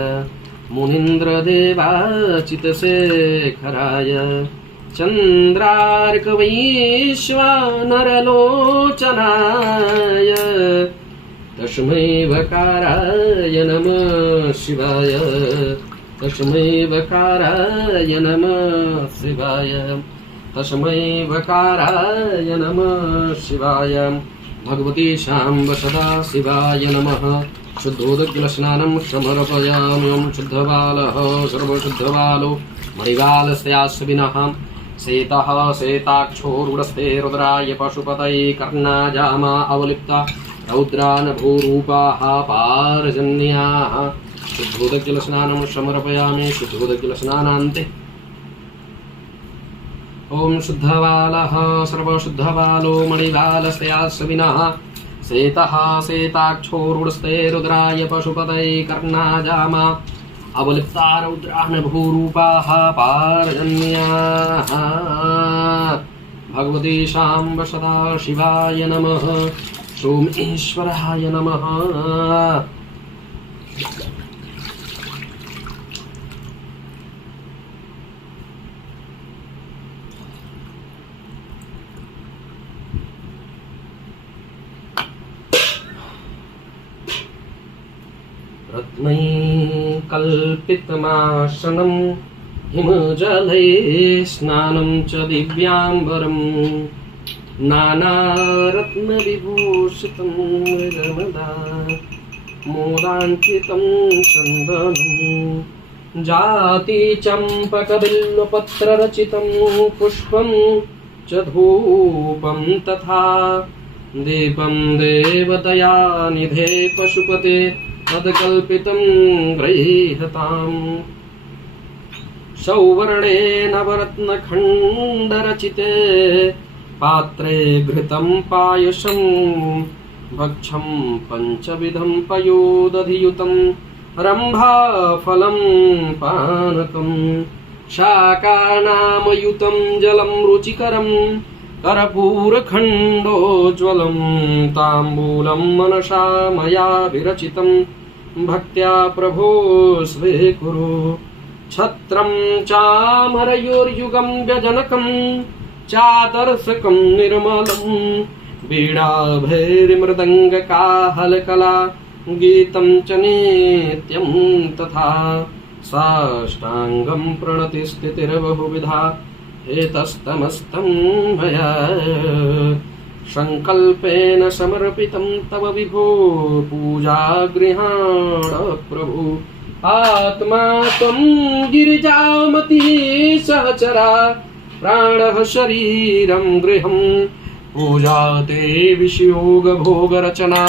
मुनीन्द्रदेवाचितशेखराय चन्द्रार्कवैश्वानरलोचनाय तस्मै वकाराय नमः शिवाय तस्मै वकाराय नमः शिवाय तस्मै वकाराय नमः शिवाय भगवती शाम्ब सदा शिवाय नमः शुद्धोदग्लस्नानं समर्पयामि ॐ शुद्धबालः सर्वशुद्धबालो मणिबालस्यास्विनः शेतः शेताक्षोरुडस्ते रुद्राय पशुपतये कर्णाजामा अवलिप्ता रौद्रानभूरूपाः पारजन्याः शुद्धोदग्लस्नानं समर्पयामि शुद्धोदग्लस्नानान्ते ओम शुद्धबालः सर्वशुद्धबालो मणिबालस्यास्विनः शेतः शेताक्षोरुडस्ते रुद्राय पशुपतये कर्णाजामा अवलिप्ता रौद्रानभूरूपाः पारजन्याः भगवती शाम्ब सदा शिवाय नमः सोमेश्वराय नमः रत्नै कल्पितमासनं हिमजले स्नानं च दिव्याम्बरं नानारत्नविभूषितं मृगमदा मोदाङ्कितं चन्दनं जातिचम्पकबिल्वपत्ररचितं पुष्पं च धूपं तथा दीपं देवतया निधे पशुपते तत्कल्पितं गृह्यताम् सौवर्णे नवरत्नखण्डरचिते पात्रे घृतं पायसं भक्षं पञ्चविधं पयोदधियुतं रम्भाफलं पानकं शाकानामयुतं जलं रुचिकरं कर्पूरखण्डोज्ज्वलं ताम्बूलं मनसा मया विरचितं भक्त्या प्रभो स्वीकुरु छत्रं चामरयोर्युगं व्यजनकं चादर्शकं निर्मलं वीणाभैर्मृदङ्गकाहलकला गीतं च नित्यं तथा साष्टाङ्गं प्रणतिस्थितिर्बहुविधा एतस्तमस्तं मया संकल्पेन समर्पितं तव विभो पूजागृहाण प्रभु आत्मा त्वं गिरिजामती सहचरा प्राणः शरीरं गृहं पूजा ते विषयोगभोगरचना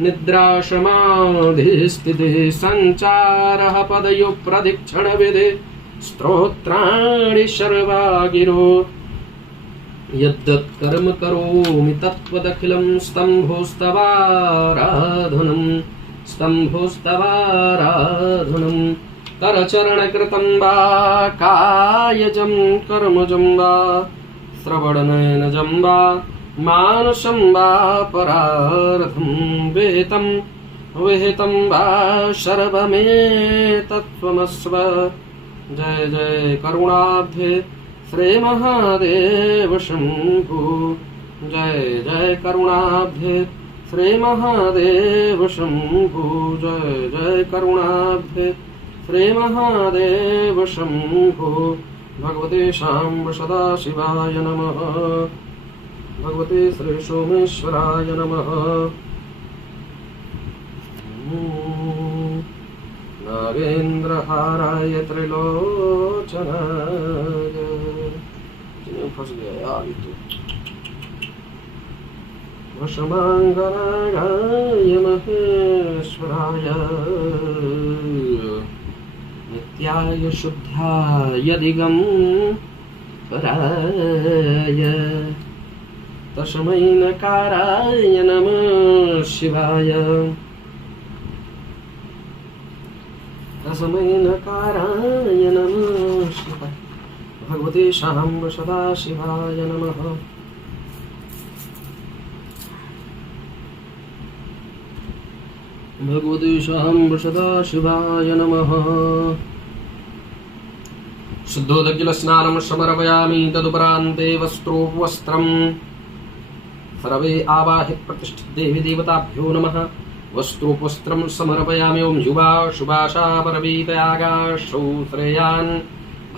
निद्रा समाधिस्थितिः सञ्चारः पदयो प्रदक्षिणविधि स्तोत्राणि सर्वा गिरो यद्यत् कर्म करोमि तत्त्वदखिलं स्तम्भोस्तवाराधनं करचरणकृतं वा कायजं कर्मजं वा श्रवणनयनजं वा मानसं वा परार्थं विहितं वा सर्वमेतत्त्वमस्व जय जय करुणाब्धे श्री महादेव शंभु जय जय करुणाब्धे श्री महादेव शंभु जय जय करुणाब्धे श्री महादेव शंभु भगवते शाम्ब सदाशिवाय नमः भगवते श्री सोमेश्वराय नमः नागेन्द्रहाराय त्रिलोचनाय फंस गया यार ये तो वशमांगराय महेश्वराय नित्याय शुद्धाय दिगंबराय तस्मै नकाराय नमः शिवाय तस्मै नकाराय नमः शिवाय भगवते शाम्ब सदाशिवाय नमः भगवते शाम्ब सदाशिवाय नमः शुद्धोदग्जलस्नानं समर्पयामि तदुपरान्ते वस्त्रोपवस्त्रम् सर्वे आवाहित प्रतिष्ठित देवी देवताभ्यो नमः वस्त्रोपवस्त्रं समर्पयामि ओं युवा शुभाशा परवीतयागाशौ श्रेयान्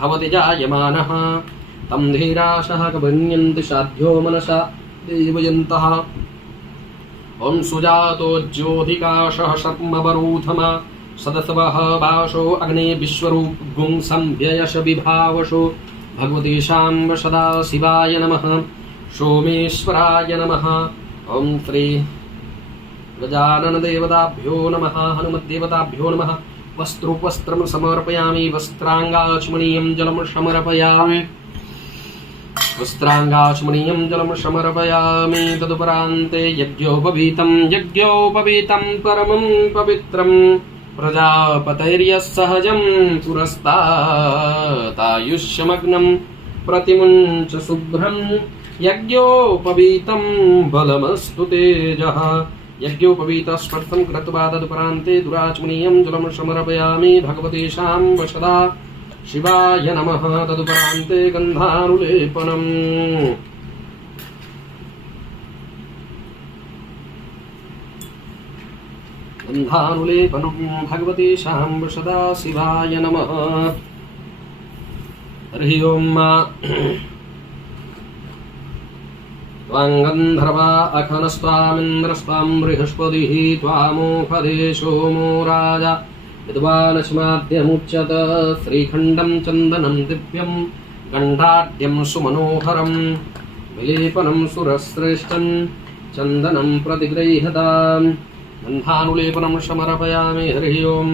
भवति जायमानः तं धीराशः कभन्यन्ति साध्यो मनसा देवयन्तः ॐ सुजातो ज्योतिकाशः शर्मवरूथमा सदसवः वाशो अग्ने विश्वरूपगुं संव्ययश विभावशो भगवते शाम्ब सदाशिवाय नमः सोमेश्वराय नमः ॐ श्री गजानन देवताभ्यो नमः हनुमद्देवताभ्यो नमः वस्त्रोपवस्त्रं समर्पयामि वस्त्रांगाचमनीयं जलं समर्पयामि वस्त्रांगाचमनीयं जलं समर्पयामि तदुपरान्ते यज्ञोपवीतं परमं पवित्रं प्रजापतैर्यः सहजं पुरस्तादायुष्यमग्नं प्रतिमुञ्च शुभ्रं यज्ञोपवीतं बलमस्तु तेजः यज्ञोपवीतस्पर्शं कृत्वा तदुपरान्ते दुराचमनीयं जलं समर्पयामि भगवते शाम्ब सदा शिवाय नमः तदुपरान्ते गन्धानुलेपनम् भगवते शाम्ब सदा शिवाय नमः हरि ओं त्वांगन्धर्वा अखनस्त्वामिन्द्रस्त्वां बृहस्पतिः त्वामोखदे सोमो राजा विद्वानस्माद्यमुच्यत श्रीखण्डं चन्दनं दिव्यं गण्डाढ्यं सुमनोहरं विलेपनं सुरश्रेष्ठं चन्दनं प्रतिगृह्यताम् गन्धानुलेपनं समर्पयामि हरि ओं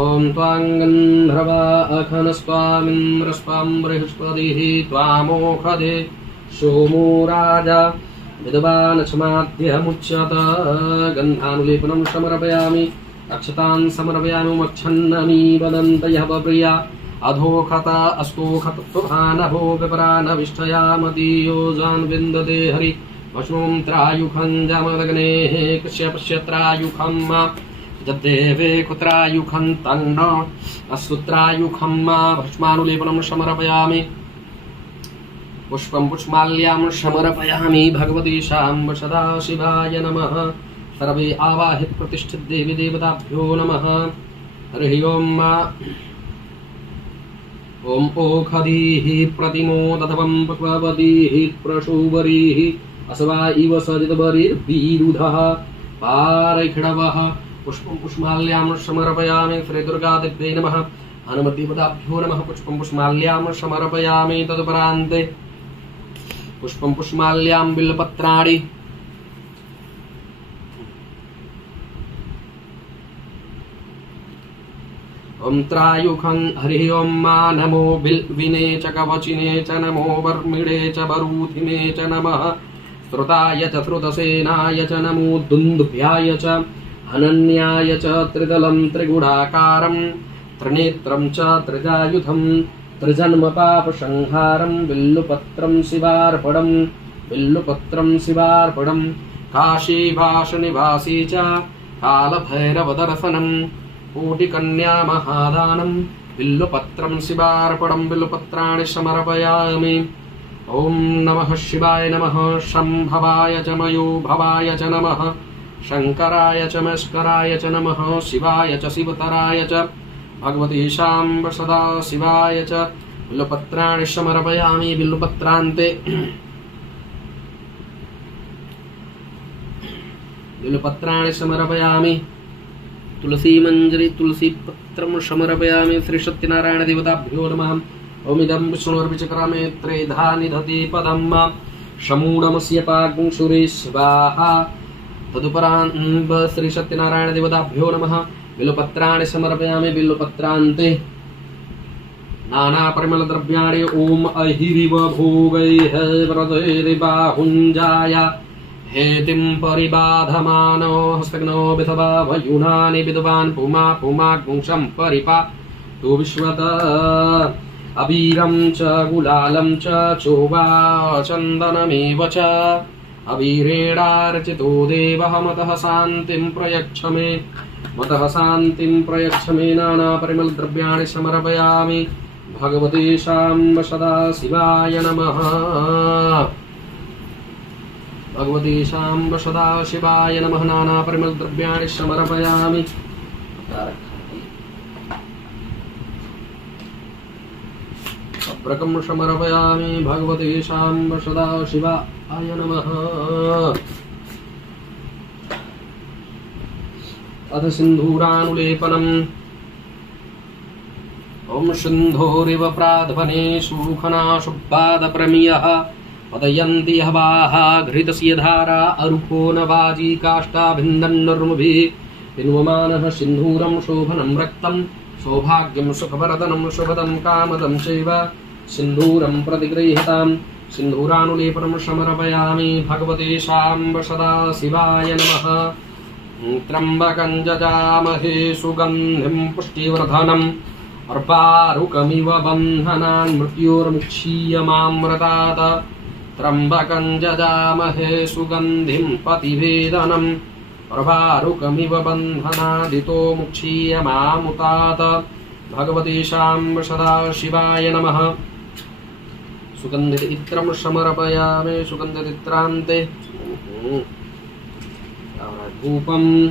ॐ त्वांगन्धर्वा अखनस्त्वामिन्द्रस्त्वां बृहस्पतिः त्वामोखदे सोमो राजा विद्वानस्माद्यमुच्यत गन्धानुलेपनं समर्पयामि अक्षतान् समर्पयामि मक्षन्नमी वदन्तयः प्रिया अधोखत अस्तोखतत्वभानभो विपरानविष्ठयामदीयो जान् विन्दते हरि भस्मं त्रायुखं जामदग्नेः कश्यपस्य त्रायुखं यद्देवे कुत्रायुखं तन्न अस्तु त्रायुखं भस्मानुलेपनं समर्पयामि पुष्पं पुष्पाल्यां समर्पयामि भगवते शाम्ब सदाशिवाय नमः सर्वे आवाहित प्रतिष्ठित देवी देवताभ्यो नमः हरि ओं ॐ ओखदीः प्रतिमोदधवं पक्ववतीः प्रसूवरीः अस्वा इव सजितवरीर्वीरुधः पारैखिणवः पुष्पं पुष्पाल्यां समर्पयामि श्रीदुर्गादेव्यै नमः हनुमद्देवताभ्यो नमः। पुष्पं पुष्पमाल्यां समर्पयामि। तदुपरान्ते पुष्पं पुष्पमाल्यां बिल्वपत्राणि ओम त्रायुखं हरिः ओम मा नमो बिल्विने च कवचिने च नमो वर्मिणे च वरूथिने च नमः। श्रुताय च श्रुतसेनाय च नमो दुन्दुभ्याय च अनन्याय च त्रिदलं त्रिगुणाकारं त्रिनेत्रं च त्रिजायुधं त्रिजन्मपापसंहारं बिल्लुपत्रं शिवार्पणं काशीवासनिवासी च कालभैरवदर्शनं कोटिकन्या महादानं बिल्लुपत्रं शिवार्पणं बिल्लुपत्राणि समर्पयामि। ओम नमः शिवाय नमः शंभवाय च मयो भवाय च नमः शंकराय च मस्कराय च नमः शिवाय च शिवतराय च भगवती शाम्ब सदा शिवाय च बिल्वपत्राणि समर्पयामि। बिल्वपत्रान्ते बिल्वपत्राणि समर्पयामि। तुलसी मंजरी तुलसी पत्रं समर्पयामि। श्री सत्यनारायण देवताभ्यो नमः। ओम इदं विष्णुर्विचक्रामे त्रेधा निदति पदं शमूढमस्य पाग्शुरे स्वाहा। तदुपरान्त श्री सत्यनारायण देवताभ्यो नमः। बिल्वपत्राणि समर्पयामि। बिल्वपत्रान्ते नाना परिमल द्रव्याणि ओम अहिरिव भोगैः व्रतैर्बाहुञ्जाय हेतिं परिबाधमानो हस्तग्नो विधवा वयुनानि विद्वान् पुमा पुमाग्मुषं परिपातु विश्वत। अबीरं च गुलालं च चोवा चन्दनमेव च अबीरेणार्चितो देवः मतः शान्तिं प्रयच्छ मे मतः शान्तिं प्रयच्छ मे। नाना परिमल द्रव्याणि समर्पयामि। भगवते शाम्ब सदा शिवाय नमः। भगवते शाम्ब सदा शिवाय नमः। नाना परिमल द्रव्याणि समर्पयामि। अप्रकं समर्पयामि। भगवते शाम्ब सदा शिवाय नमः। अथ सिन्धूरानुलेपनम्। ओम सिन्धोरिव प्राध्वने सुखना शुभादप्रमियः पदयन्ति हवाः घृतस्य धारा अरुको न वाजी काष्ठाभिन्दन्नुर्मुभिः पिन्वमानः सिन्धूरं शोभनं रक्तं सौभाग्यं सुखवरदनं शुभदं कामदं चैव सिन्धूरं प्रतिगृह्यताम्। सिन्धूरानुलेपनं समर्पयामि। भगवते शाम्ब सदा शिवाय नमः। त्र्यम्बकं जजामहे सुगन्धिं पुष्टिवर्धनम् अर्पारुकमिव बन्धनान् मृत्योर्मुक्षीयमामृतात्। त्र्यम्बकं जजामहे सुगन्धिं पतिवेदनम् अर्पारुकमिव बन्धनादितो मुक्षीयमामुतात्। भगवते शाम्ब सदा शिवाय नमः। सुगन्धित इत्रं समर्पयामि। सुगन्धित इत्रान्ते धूपम्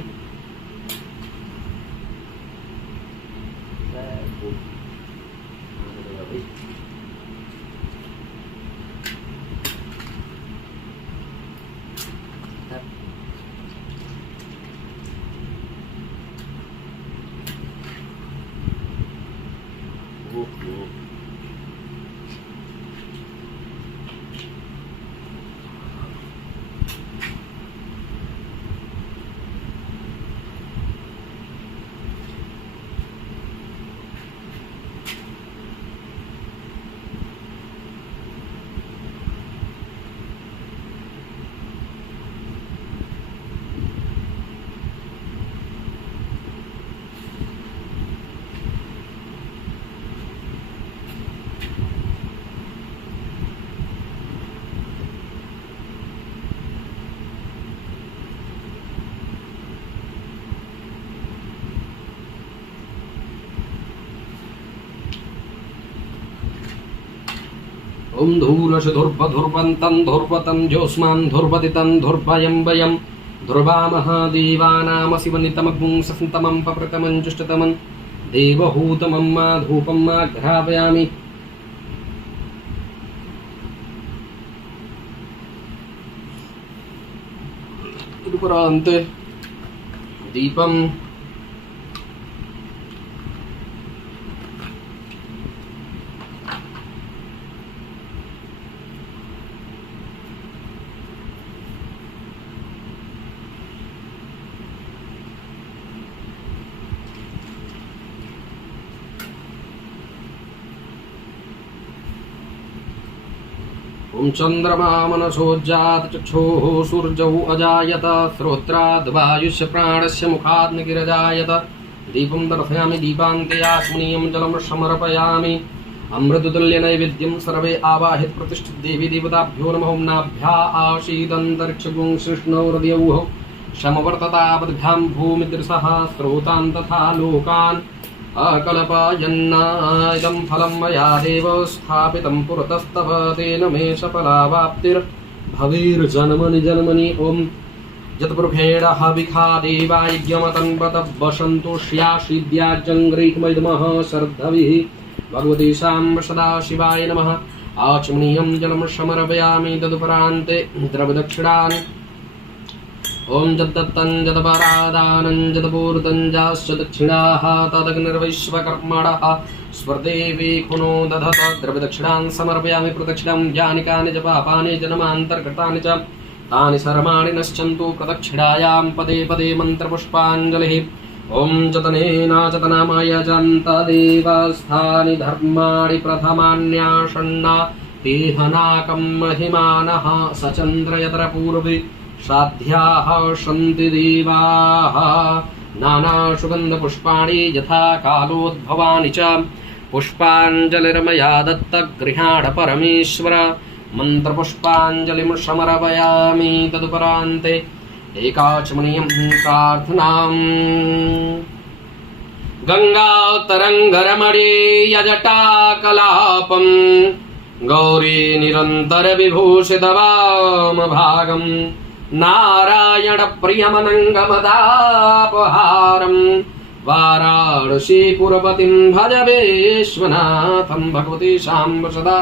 ओम धूलश धुर्वधुर्वन्तं धुर्वतं ज्योत्स्नां धुर्वदितं धुर्भयं वयं ध्रुवामः शिवनितमग्ं ससन्तमं पप्रतमं जुष्टतमं देवहूतमं मा धूपं मा घ्रापयामि। तदुपरान्ते दीपं ॐ चन्द्रमा मनसोज्जात चक्षुः सूर्यौ अजायत श्रोत्राद् वायुष्य प्राणस्य मुखाद् निगिरजायत दीपं दर्शयामि दीपान्ते आस्मनीयं जलं समर्पयामि अमृततुल्यनैवेद्यं सर्वे आवाहित प्रतिष्ठित देवी देवताभ्यो नमः ॐ नाभ्या आसीदन्तरिक्षगुं कृष्णौर्द्यौः समवर्ततावद्भ्यां भूमिदृशः स्रोतान् तथा लोकान् अकल्पयन्ना इदं फलं मया देव स्थापितं पुरतस्तव तेन मे सफलावाप्तिर्भवेर्जन्मनि जन्मनि ॐ यत्पुरुषेण हविखा देवा यज्ञमतन्वत वसन्तोष्याशीद्याजङ्गृह्मैदमः श्रद्धविः भगवती साम्ब सदाशिवाय नमः आचमनीयं जलं समर्पयामि तदुपरान्ते द्रव्यदक्षिणानि ॐ यद्दत्तं यदपरादानं यदपूर्तं दक्षिणाः तदग्निर्वैश्वकर्मणः स्वर्देवी खुनो दधत द्रव्यदक्षिणान् समर्पयामि प्रदक्षिणं यानि कानि च पापानि जन्मान्तर्गतानि च तानि सर्वाणि नश्यन्तु प्रदक्षिणायां पदे पदे मन्त्रपुष्पाञ्जलिः ॐ जतनेनाचतनामाय तदेवस्थानि धर्माणि प्रथमान्याषण्णा तेहनाकं महिमानः सचन्द्रयतरपूर्वे साध्याः सन्ति देवाः नानासुगन्धपुष्पाणि यथा कालोद्भवानि च पुष्पाञ्जलिर्मया दत्तगृहाण परमेश्वर मन्त्रपुष्पाञ्जलिं समर्पयामि तदुपरान्ते एकाचमनीयं प्रार्थनाम् गङ्गातरङ्गरमणीयजटाकलापम् गौरी निरन्तरविभूषितवामभागम् नारायणप्रियमनङ्गमदापहारम् वाराणसीपुरपतिं भज विश्वनाथं भगवती शाम्ब सदा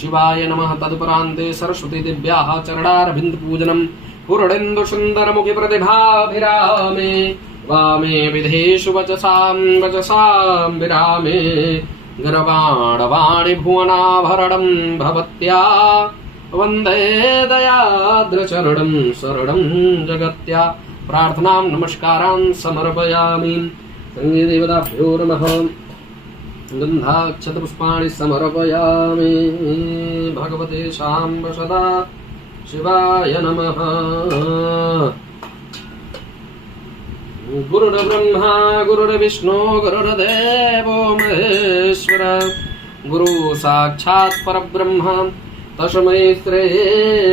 शिवाय नमः तदुपरान्ते सरस्वती दिव्याः चरणारविन्दपूजनं पूर्णेन्दुसुन्दरमुखिप्रतिभाभिरामे वामे विधेषु वचसां विरामे गर्वाणवाणि भुवनाभरणं भवत्या वन्दे दयाद्रचरणं शरणं जगत्या प्रार्थनां नमस्कारान् समर्पयामि संगीदेवताभ्यो नमः गन्धाक्षतपुष्पाणि समर्पयामि भगवते शाम्ब सदा शिवाय नमः गुरुर्ब्रह्मा गुरुर्विष्णु गुरुर्देवो महेश्वर गुरु साक्षात् परब्रह्म तस्मै श्री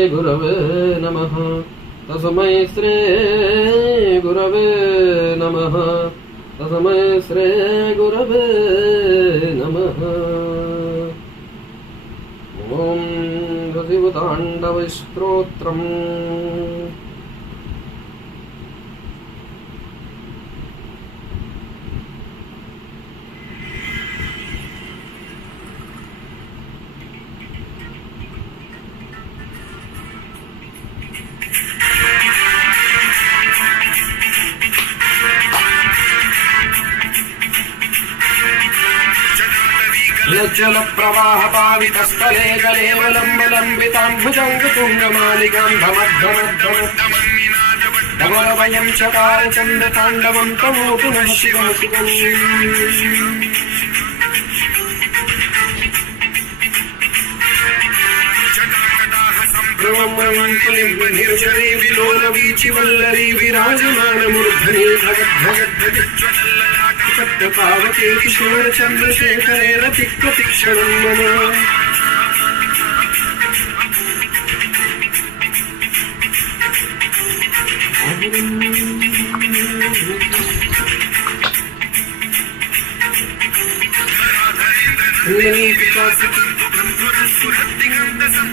गुरवे नमः तस्मै श्री गुरवे नमः तस्मै श्री गुरवे नमः ॐ शिवताण्डवस्तोत्रम् जल प्रवाह पावितस्थले गलेवलम्बलम्बिताम्बुजङ्गतुङ्गमालिकां धमधमधमवयं चकार चण्डताण्डवं तमोतु नः शिवं शिवम् निर्जरे विलोलवीचि वल्लरी विराजमानमूर्धनि भगद्भगद्भगज्वललाटपट्टपावके किशोरचन्द्रशेखरे रतिप्रतिक्षणं मम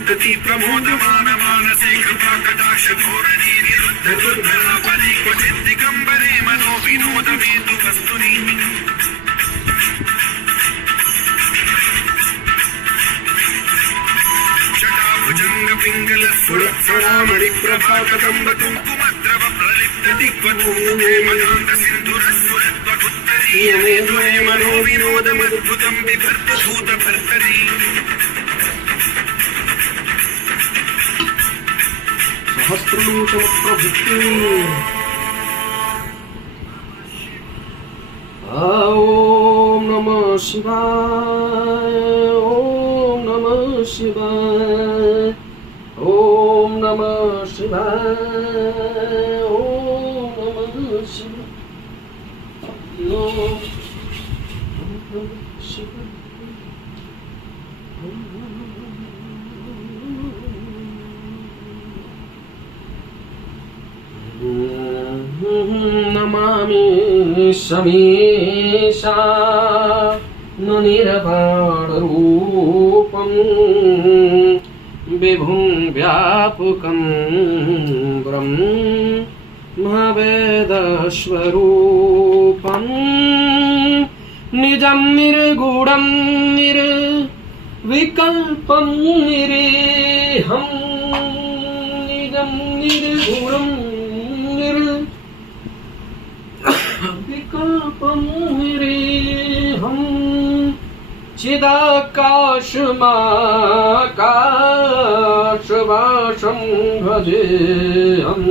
संतति प्रमोदमान मानसे कृपाकटाक्ष धोरणी निरुद्धरापरि क्वचित् दिगम्बरे मनो विनोदमेतु वस्तुनि जटाभुजङ्ग पिङ्गल सुरत्सरामणि प्रभाकदम्ब कुङ्कुमद्रव प्रलिप्त दिग्वधूमे मनान्त सिन्धुरस्फुरत्वगुत्तरीयमे द्वये मनो विनोदमद्भुतं बिभर्त भूतभर्तरी ॐ नमः शिवाय ॐ नमः शिवाय ओम नमः शिवाय ओम नमः शिवाय ओम नमः शिवाय। नमामि शमीशा निर्वाणरूपं विभुं व्यापकं ब्रह्मवेदस्वरूपं निजं निर्गुणं निर्विकल्पं निरेहं निजं निर्गुणं निर्विकल्पं निरेहं चिदाकाशमाकाशवासं भजेऽहं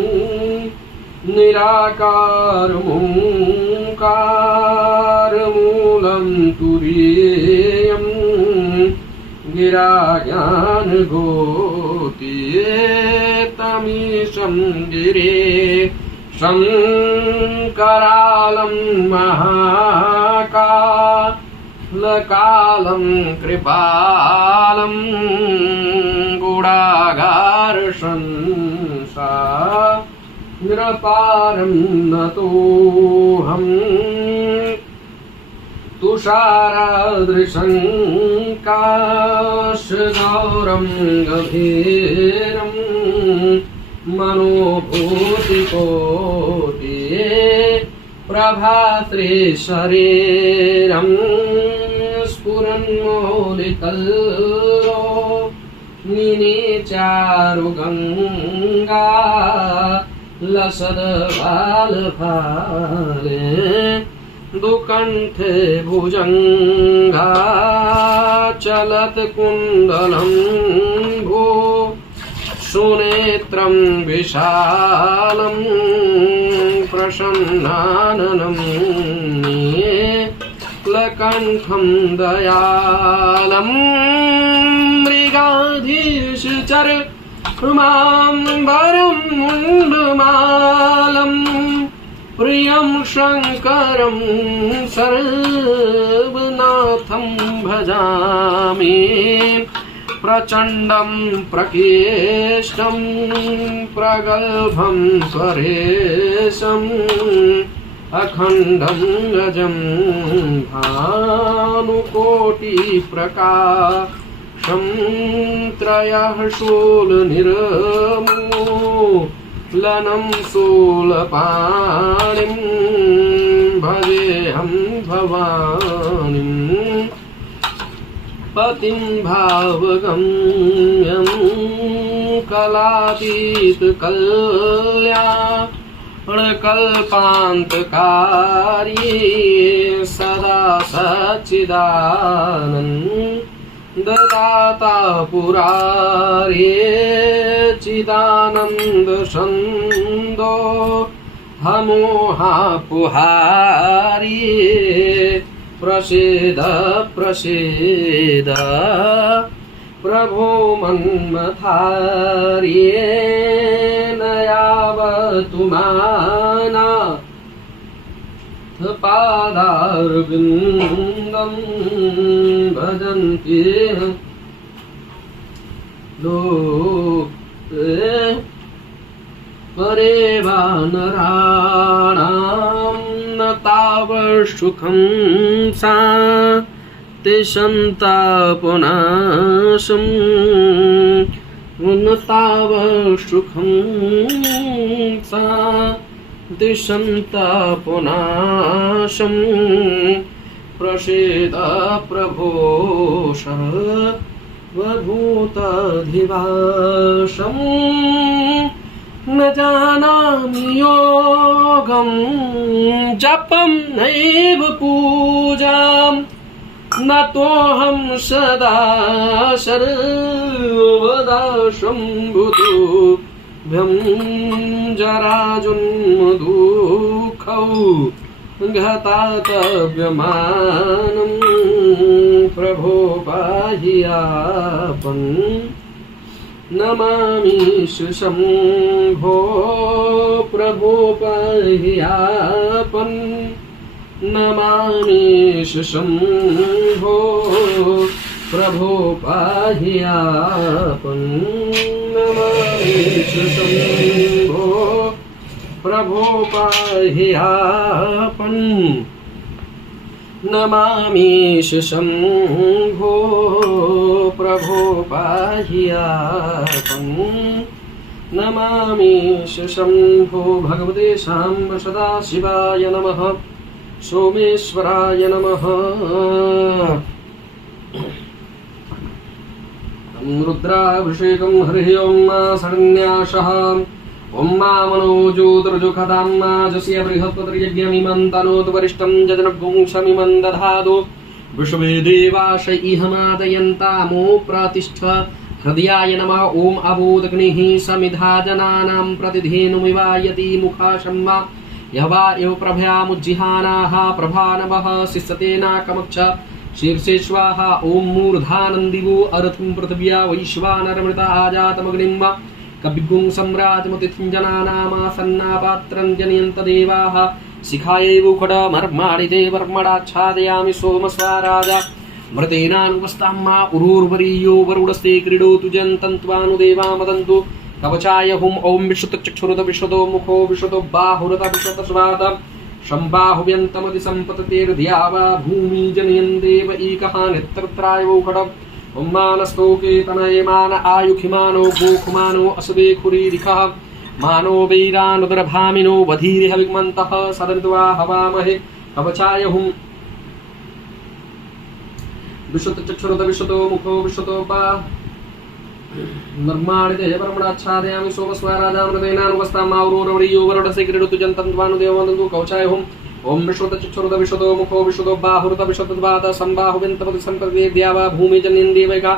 निराकारमोङ्कारमूलं तुरीयं गिराज्ञानगोतीतमीशं गिरे शङ्करालं महाकालकालं कृपालं गुणागारशंसारपारं नतोऽहं तुषारादृशं काशगौरं गभीरं मनोभूतिकोटि प्रभात्रे शरीरं स्फुरन्मौलिकल्लो निनेचारुगङ्गा लसद्बालभाले दुकण्ठे भुजङ्गा चलत्कुण्डलं भो सुनेत्रं विशालं प्रसन्नाननं नीलकण्ठं दयालं मृगाधीशचर्माम्बरं मुण्डमालं प्रियं शङ्करं सर्वनाथं भजामि प्रचण्डं प्रकेष्टं प्रगल्भं स्वरेशम् अखण्डं गजं भानुकोटिप्रकाशं त्रयः शूलनिर्मूलनं शूलपाणिं भजेऽहं भवानीं पतिं भावगम्यं कलातीतकल्याणकल्पान्तकारी सदा सच्चिदानन्ददाता पुरारे चिदानन्दसन्दो हमोहापुहारी प्रसीद प्रसीद प्रभो मन्मथार्येण यावतु माना पादारविन्दं भजन्ति लोके परे वानराणां न तावत्सुखं सा ते सन्तापनाशं न तावत्सुखं सा ते सन्तापनाशं प्रसीद प्रभो सर्वभूताधिवासं न जानामि योगं जपं नैव पूजां न तोऽहं सदा सर्वदा शम्भुतुभ्यं जराजन्मदुःखौ घतातव्यमानं प्रभो पाहियापन् नमामि शम्भो प्रभो पाहियापन् नमामि शम्भो प्रभो पाहियापन् नमामि शम्भो प्रभो पाहियापन् नमामि शम्भो प्रभो पाहियापन् नमामि शम्भो भगवते शाम्ब सदाशिवाय नमः सोमेश्वराय नमः रुद्राभिषेकं हरिः ओं शरण्याशः ओं मनोजोतर्जुखदाम्माजस्य बृहस्पतिर्यज्ञमिमं तनोतु वरिष्ठं जजनपुंसमिमं दधातु विश्वे देवाश इहमादयन्तामो प्रतिष्ठ हृदयाय नमः ओं अबोधग्निः समिधा जनानां प्रतिधेनुमिवायति मुखाशम्मा यवा एव प्रभयामुज्जिहानाः प्रभानवः शिष्यतेनाकमक्ष शीर्षे स्वाहा ओं मूर्धानन्दिवो अरथुं पृथिव्या वैश्वानरमृता आजातमग्निं कविगुं सम्राजमुतिथिं जनानामासन्नापात्रं जनयन्त देवाः शिखायैवुखडमर्माणिते वर्मणाच्छादयामि सोमस्वाराजा मृतेनानुपस्तां मा उरूर्वरीयो वरुणस्ते क्रीडोतु जन्तन्त्वानुदेवा मदन्तु कवचाय हुं ओं विश्वतचक्षुरुत विश्वतो मुखो विश्वतो बाहुरत विश्वतस्वात शम्बाहुव्यन्तमति सम्पततेर्ध्या वा भूमि जनयन् देव एकः नेत्रत्रायवौखडम् ओं मानस्तोके तनयमान आयुखिमानो गोखुमानो असुबे खुरीरिखः मानो वैरानुदरभामिनो वधीरिह विग्मन्तः सदन्त्वा हवामहे कवचाय हुं विश्वतचक्षुरुत विश्वतो मुखो विश्वतो निर्माणिते परमणाच्छादयामि सोमस्वाराजामृतेनानुपस्तां माउरोरवणीयो वरुणसे क्रीडतु जन्तन्त्वानुदेववन्दन्तु कवचाय हुं ओं विश्वतचक्षुरुत विश्वतो मुखो विश्वतो बाहुरुत विश्वतद्वात सम्बाहुव्यन्तपति सम्पत्तिर्द्या वा भूमि जनयन् देवैका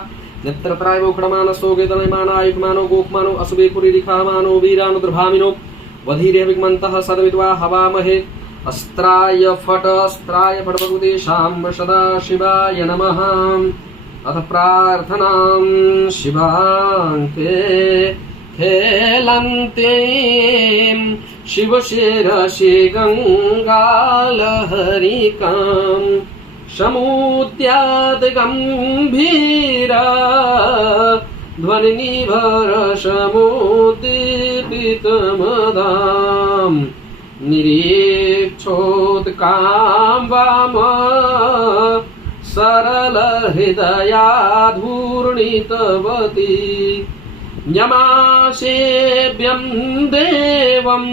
नेत्रत्रायवौखडमानस्तोके तनयमानायुक्मानो गोक्मानो असुबे पुरीरिखामानो वीरानुद्रभामिनो वधीरे विग्मन्तः सदविद्वा हवामहे अस्त्राय फट भगवते शाम्ब सदाशिवाय नमः अथ प्रार्थनां शिवाङ्के खेलन्तीं शिवशिरसि गङ्गालहरिकां समुद्याद्गम्भीरा ध्वनिनिभरसमुद्दीपितमदां निरीक्षोत्कां वाम सरलहृदयाधूर्णितवती न्यमासेभ्यं देवं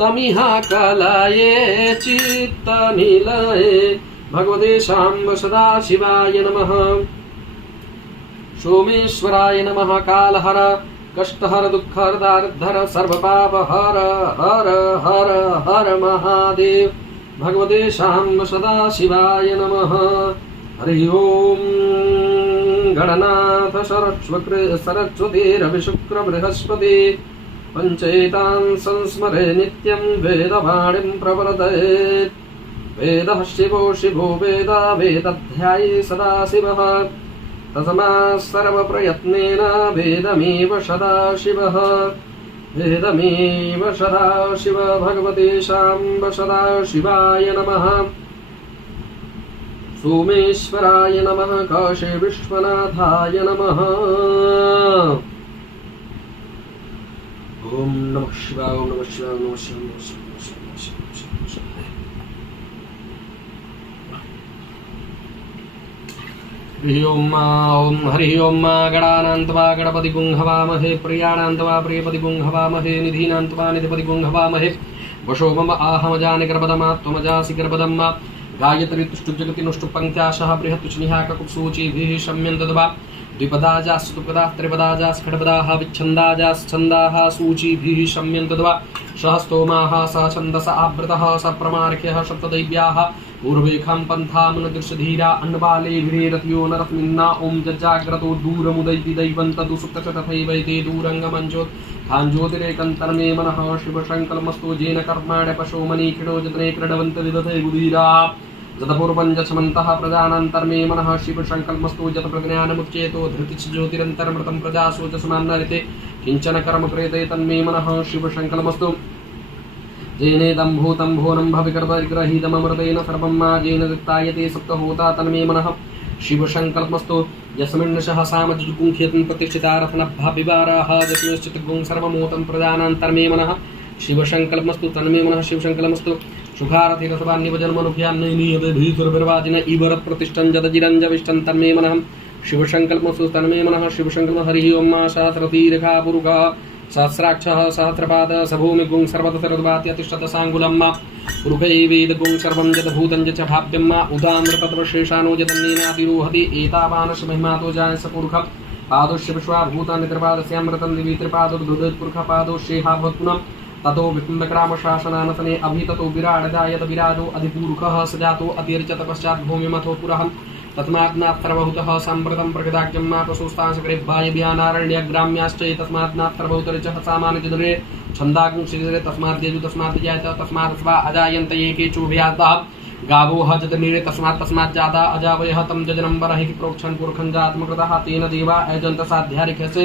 तमिह कलये चित्तनिलये भगवते शाम्ब सदाशिवाय नमः सोमेश्वराय नमः कालहर कष्टहर दुःखहर दारिद्र्य सर्वपापहर हर हर हर महादेव भगवते शाम्ब सदाशिवाय नमः हरि ओं गणनाथ सरस्वती रविशुक्र बृहस्पति पंचैतान् संस्मरे नित्यं वेदवाणीं प्रवर्तयेत् वेदः शिवो शिवो वेदा वेदध्यायी सदा शिवः तस्मात् सर्वप्रयत्नेन वेदमेव सदा शिवः वेदमेव सदाशिव भगवते शाम्ब सदाशिवाय नमः सोमेश्वराय नमः काशी विश्वनाथाय नमः ओम नमः शिवाय ओम नमः शिवाय ओम नमः शिवाय ओम हरि ओम गणानान्त्वा गणपति गुंहवामहे प्रियाणान्त्वा प्रियपति गुंहवामहे निधीनान्त्वा निधिपति गुंहवामहे वशो मम आहमजानि गर्भदमा त्वमजासि गर्भदम् गायत्री तुष्टु जगति नुष्टु पंक्त्याशः बृहत्तुष्णिहा ककुप्सूचिभिः शम्यन्तद्वा द्विपदाजास्तुपदाः त्रिपदाजास् खड्पदाः विच्छन्दाजाश्छन्दाः सूचिभिः शम्यन्तद्वा सहस्तोमाः स छन्दस आवृतः स प्रमार्क्यः सप्तदैव्याः पूर्वेखां पन्थामनदृशधीरा अन्नबालेभिरेरतियो नरस्मिन्ना ॐ जज्जाग्रतो दूरमुदैति दैवं तदुसुप्तच तथैवैते दूरङ्गमञ्जोत् खाञ्ज्योतिरेकन्तर्मे मनः शिवशङ्कलमस्तु येन कर्माणि पशो मनीखिडो जतने क्रीडवन्त विदधे गुदीरा जतपूर्वं जच्छमन्तः प्रजानान्तर्मे मनः शिवशङ्कलमस्तु जत प्रज्ञानमुच्चेतो धृतिच ज्योतिरन्तर्मृतं प्रजासोचसमान्नरिते किञ्चन कर्म क्रियते तन्मे मनः शिवशङ्कलमस्तु जेनेदं भूतं भुवनं भविकर्तग्रहीतममृतेन सर्वं मा जेन दित्तायते सप्तहोता तन्मे मनः शिवशङ्कल्पमस्तु यस्मिन्नशः सामजुगुंख्यतं प्रतिष्ठिता रत्नभाविवाराः यस्मिंश्चित्गुं सर्वमूतं प्रजानान्तर्मे मनः शिवशङ्कल्पमस्तु तन्मे मनः शिवशङ्कल्पमस्तु सुखारथिरसवान्निवजन्मनुभ्यान्नयनीयभिर्वाजिन इवरप्रतिष्ठं जदजिरञ्जविष्टं तन्मे मनः शिवशङ्कल्पमस्तु तन्मे मनः शिवशङ्कल्प हरिः ओं मा सहस्रतीर्घा पुरुषः सहस्राक्षः सहस्रपाद सभूमिगुं सर्वतसरद्वात्यतिष्ठत साङ्गुलं मा पुरुषैवेदगुं सर्वं यद्भूतं च भाव्यं मा उदाम्रतत्वशेषानो यदन्नेनातिरोहति एतावानश महिमातो जाय स पुरुषः पादोश्य विश्वाभूतानि त्रिपादस्यामृतं दिवि त्रिपादोद्धृतपुरुषपादोश्येहा भवत्पुनः ततो विपिम्बक्रामशासनानतने अभि ततो विराडदायत विराजो अधिपूरुषः सजातो अतिर्च तपश्चात् भूमिमथो पुरः तस्मात्नात्तरबहुतः सम्प्रतं प्रगदाख्यं मापसुस्तांसकृभ्यायभ्यानारण्यग्राम्याश्च तस्मात्नात्तरबहुतरिचः सामान्यजदरे छन्दाग्निशिरे तस्माद्यजु तस्माद्जायत तस्मात् स्वा अजायन्त एके चोभयातः गावोह जतनीरे तस्मात् अजावयः तं जजनं बर्हिः प्रोक्षन् पुरुखं जात्मकृतः तेन देवा अयजन्त साध्यारिख्यसे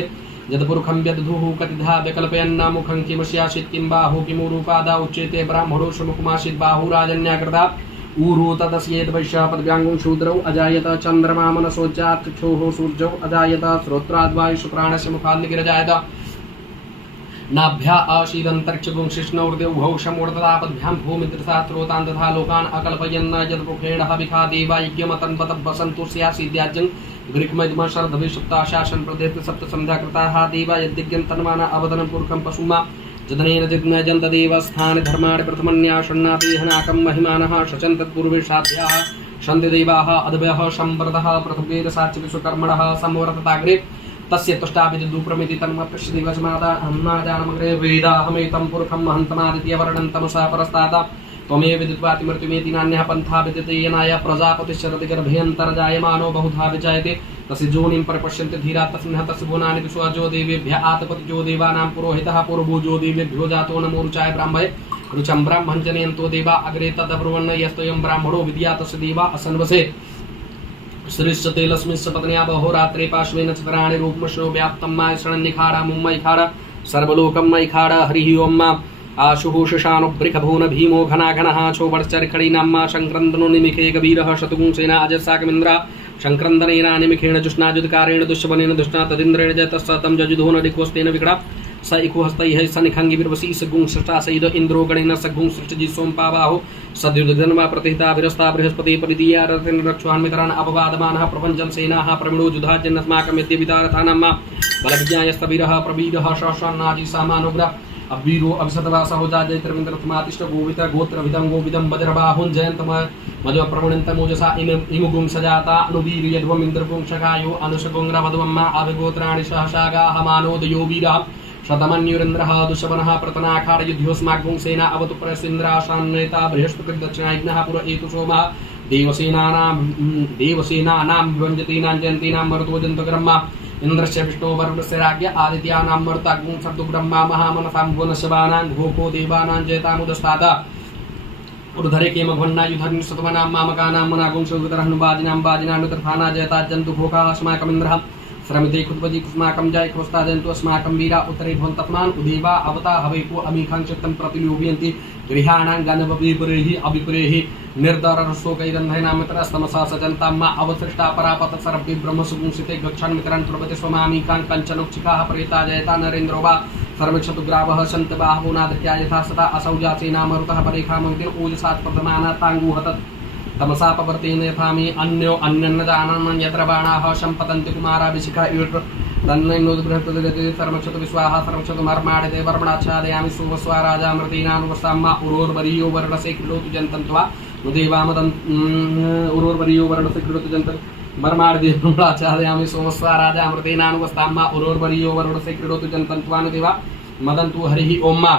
यद्पुरुखं व्यदधुः कतिधा व्यकल्पयन्न मुखं किमस्यासीत् किं बाहु किमुरूपादा उच्यते ब्राह्मणो श्रमुखमासीत् बाहुराजन्याकृता ऊरू तदस्येत वैश्यापद्व्याङ्गुं शूद्रौ अजायत चन्द्रमा मनसोज्जात् चक्षुः सूर्यौ अजायत श्रोत्राद्वायुषुप्राणस्य मुखाद्निगिरजायत नाभ्या आशीदन्तरिक्षगुं शिष्णौर्देवौ शमूर्तदापद्भ्यां भूमिदृशा स्रोतान् तथा लोकान् अकल्पयन्न यद्मुखेणः विखा देवायज्ञमतन्वत वसन्तु स्यासीद्याज्यं ग्रीक्मज्म शरदभिषुप्ताशासन् प्रदेश सप्तसन्ध्याकृताः देवा यद्यज्ञं तन्माना अवदनं पुरुषं पशुमा जदनेन जिज्ञाजन्तदेवस्थानि धर्माणि प्रथमन्याषण्णापीहनाकं महिमानः शचन्तत्पूर्वे साध्याः सन्ति देवाः अदभ्यः संवृतः पृथुवेदसाच्च विश्वकर्मणः संवर्तताग्रे तस्य तुष्टापि दुप्रमिति तन्मप्रसिद्धिवसमादानमग्रे वेदाहमेतं पुरुषं महन्तमादित्यवर्णं तमसा परस्तात् त्वमेव विदित्वाति मृत्युमेति नान्यः पन्था विद्यते येनाय प्रजापतिश्चरति गर्भेऽन्तर्जायमानो बहुधा विजायते तस्य जोनिं परिपश्यन्ति धीरा तस्मिन् तस्य भुवनानि विश्वजो देवेभ्यः आतपतिजो देवानां पुरोहितः पूर्वभूजो देवेभ्यो जातो नमो रुचाय ब्राह्मणे रुचं ब्राह्मणं जनयन्तो देवा अग्रे तदब्रुवन् यस्तोऽयं ब्राह्मणो विद्यातस्य देवा असन्वसे श्रीश्चते लक्ष्मीश्च पत्न्या बहोरात्रे पार्श्वेन चतुराणि रूपमशो व्याप्तं मायश्रणन्निखाडा मुम्मैखाडा सर्वलोकं मैखाडा हरिः ओं मा आशुभूषानुब्रिखभून भीमो घनाघनः चोबर्चर्खडीनाम्मा शङ्क्रन्दनो निमिखे कबीरः शतुगुंसेना अजस्साकमिन्द्रा शङ्क्रन्दनेन निमिखेण जुष्णाजुत्कारेण दुष्यबनेन दुष्णा तदिन्द्रेण जयतस्स तं जजुधो नडिकोस्तेन विकटा स इकुहस्तैः सनिखङ्गिर्वसी सगुंसृष्टा सैद इन्द्रो गणेन सगुंसृष्टजि सोमपाबाहो सद्युधन्वा प्रतिहिता विरस्ता बृहस्पति परिदीया रथेन रक्षान्वितरान् अपवादमानः प्रपञ्चं सेनाः प्रमिणो जुधाजन्नस्माकं यद्यवितारथानाम्मा बलविज्ञायस्तवीरः प्रवीरः सहस्रान्नाजि सामानुग्रह अवीरो अभिशतवासहो जाजैत्रविन्द्रथमातिष्ठ गोवित गोत्रविदं गोविदं वज्रबाहुं जयन्तम मजो प्रवणन्तमोजसा इमुगुं सजाता अनुवीर्यध्वम् इन्द्रगुं शकायो अनुशगुंग्रवध्वम्मा अभिगोत्राणि सहसागाः मानोदयो वीरः शतमन्युरिन्द्रः दुष्यवनः प्रतनाखारयुध्योऽस्माकं सेना अवतु प्रसीन्द्राशान्नेता बृहस्पतिर्दक्षिणायज्ञः पुर एतु सोमः देवसेनानां विभञ्जतीनां जयन्तीनां मरुतोजन्तग्रह्मा इन्द्रस्य विष्णो वरुणस्य राज्ञ आदित्यानां मरुताग्निं सद्दुब्रह्मा महामनसां भुवनशिवानां घोको देवानां जयतामुदस्ताद उर्धरे केमभन्नायुधर्नि सतमनां मामकानां मनागुं सुवितरहनुबाजिनां बाजिनानुतर्थाना जयता जन्तु भोगाः अस्माकमिन्द्रः श्रमिते खुद्वजी कुस्माकं जाय खुस्ता जन्तु अस्माकं वीरा उत्तरे भवन्तस्मान् उदेवा अवता हवैको अमीखां चित्तं प्रतिलोभयन्ति गृहाणां गणवविपुरेहि अविपुरेः निर्दरशोकैरन्धैनामितरस्तमसा सजन्ताम्मा अवसृष्टा परापत सर्वे ब्रह्मसुगुंसिते गच्छन् मित्रं तुर्वते स्वमामीखां कञ्चनोक्षिकाः प्रेता जयता नरेन्द्रो वा सर्वक्षतुग्रावः सन्तबाहो नादत्या यथा सदा असौ जासेनामरुतः परेखामविदिन ओजसात् प्रथमाना ताङ्गुहतत् तमसापवर्तेन यथा मे अन्यो अन्यन्नदानं यत्र बाणाः सम्पतन्ति कुमाराभिषिखा इव तन्नोद्बृहत्तदति सर्वक्षतु विश्वाहा सर्वक्षतु मर्माणिते वर्मणाच्छादयामि सुवस्वा राजामृतेनानुवस्ताम्मा उरोर्वरीयो वर्णसे क्रीडोतु जन्तन्त्वा उदेवामदन् उरोर्वरीयो वर्णसे क्रीडोतु जन्तन् मर्माणिदेवम्लाच्छादयामि सोमस्वा राजामृतेनानुवस्ताम्मा उरोर्वरीयो वर्णसे क्रीडोतु जन्तन्त्वानुदेवा मदन्तु हरिः ओं मा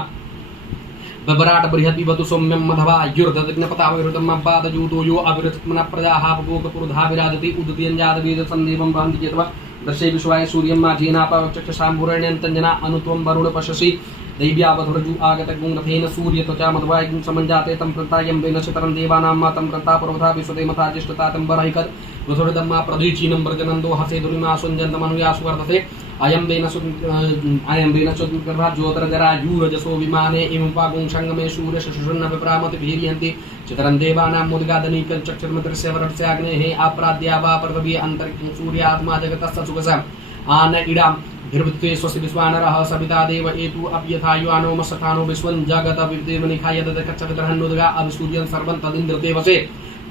बबराट बृहति वतु सौम्यम मधवा युर्धज्ञपताविरुद्धम अब्बादजूतो यो अविरचमन प्रजाः भोगपुरुधा विराजति उदतीयञ्जात वेद सन्देवं वहन्ति चेतवा दर्शे विश्वाय सूर्यं माजीनापचक्षसाम्भुरण्यन्तञ्जना अनुत्वं वरुण पश्यसि दैव्यावधुरजु आगत गुणरथेन सूर्य त्वचा मध्वायुं समञ्जाते तं प्रतायं वेनशतरं देवानां मातं प्रता पुरोधा विश्वते मथा ज्येष्ठतातं बरहिकत् वधुरदम्मा प्रदीचीनं वर्जनन्दो हसे दुरिमा सुञ्जन्तमनुयासु वर्धते अयं वेनशुद्गर्भा ज्योतिर्जरा यूरजसो विमाने एवं पागुं संगमे सूर्य शशुषन्न विप्रामति भीर्यन्ति चितरं देवानां मुद्गादनीकं चक्षुर्मृतस्य वरस्याग्नेः आप्राद्या वा पृथिवी अन्तरिक्षं सूर्यात्मा जगतस्य सुखसम् आन इडां भिर्वृत्ते स्वस्य विश्वानरः सविता देव एतु अप्यथायुवानो मसथानो विश्वं जगत विदेवनिखाय ददकच्चवितरहन्नुदगा अभिसूर्यं सर्वं तदिन्द्रते वसे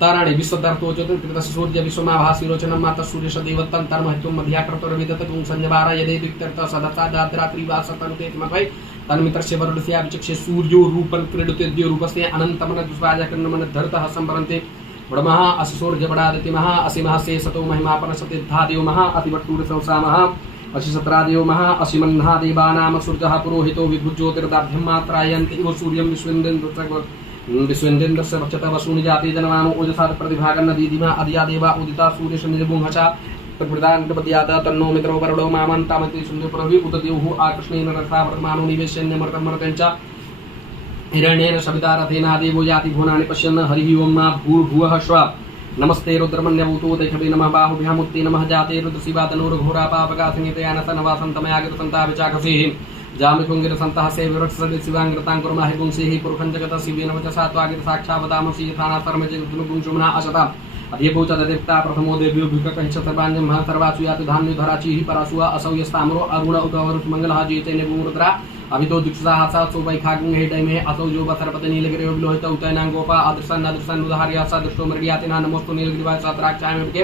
ताराणि विश्वदर्तो चतुर्कृतस्य सूर्य विश्वमाभासिरोचनं मातः सूर्यस्य देवत्तं तन्महत्वं मध्याक्रतुर्विदतगुं संजवारा यदेतिक्तर्थ सदसा दात्रात्रिवा सतनुतेतिमपै तन्मित्रस्य वरुणस्य विचक्षे सूर्यो रूपं क्रीडते द्योरूपस्य अनन्तमनद्विस्वाजकर्णमनद्धरतः सम्भरन्ते ब्रह्मः असुसूर्यपडादितिमः असिमहस्य सतो महिमापनसतिद्धादेव महा अतिवट्टूरसंसामः अशिसत्रादेव महा असिमन्हा देवानाम सूर्यः पुरोहितो विभुज्योतिर्दाभ्यं मात्रायन्ति इव सूर्यं विश्वेन्द्रेन्द्रस्य वक्षत वसूनि जाते जनमानो ओजसा प्रतिभागन्नदीधिमा अद्या देवा उदिता सूर्यशनिर्बुंहसा प्रकृतान्तपद्यात तन्नो मित्रो वरुणो मामन्तामति सुन्दरप्रभि उत देवः आकृष्णेन रथा वर्तमानो निवेश्यन्यमर्तमर्तञ्च हिरण्येन सविता रथेना देवो याति भुवनानि पश्यन् हरिः ओं मा भूर्भुवः श्व नमस्ते रुद्रमन्यभूतो दैखवे नमः बाहुभ्यामुत्ते नमः जाते रुद्रशिवातनोर्घोरा पापगासनितयानसनवासन्तमयागतसन्ताभिचाकसेः जामिकुङ्गिरसन्तः सेविरक्षसदिशिवाङ्गताङ्कुर्माहि पुंसेः पुरुषं जगतः शिवेन वचसा त्वागिरसाक्षावतामसि यथाना सर्वजगद्गुणगुंशुमना असता अधिपूचदेवता प्रथमो देव्यो भिककहिषतर्वाण्यं सर्वासु यातु धान्युधराचिः परासुआ असौ यस्ताम्रो अरुण उगवरुषमङ्गलः जीतेनेगुमुद्रा अभितो दिक्षाः सा सोपैखागुं हेडैमे असौ जो बसरपति नीलगिरियो विलोहित उतैनां गोपा अदृशन् उदाहर्या सा दृष्टो मृडियातिना नमोस्तु नीलगिरिवाय सात्राक्षायमेके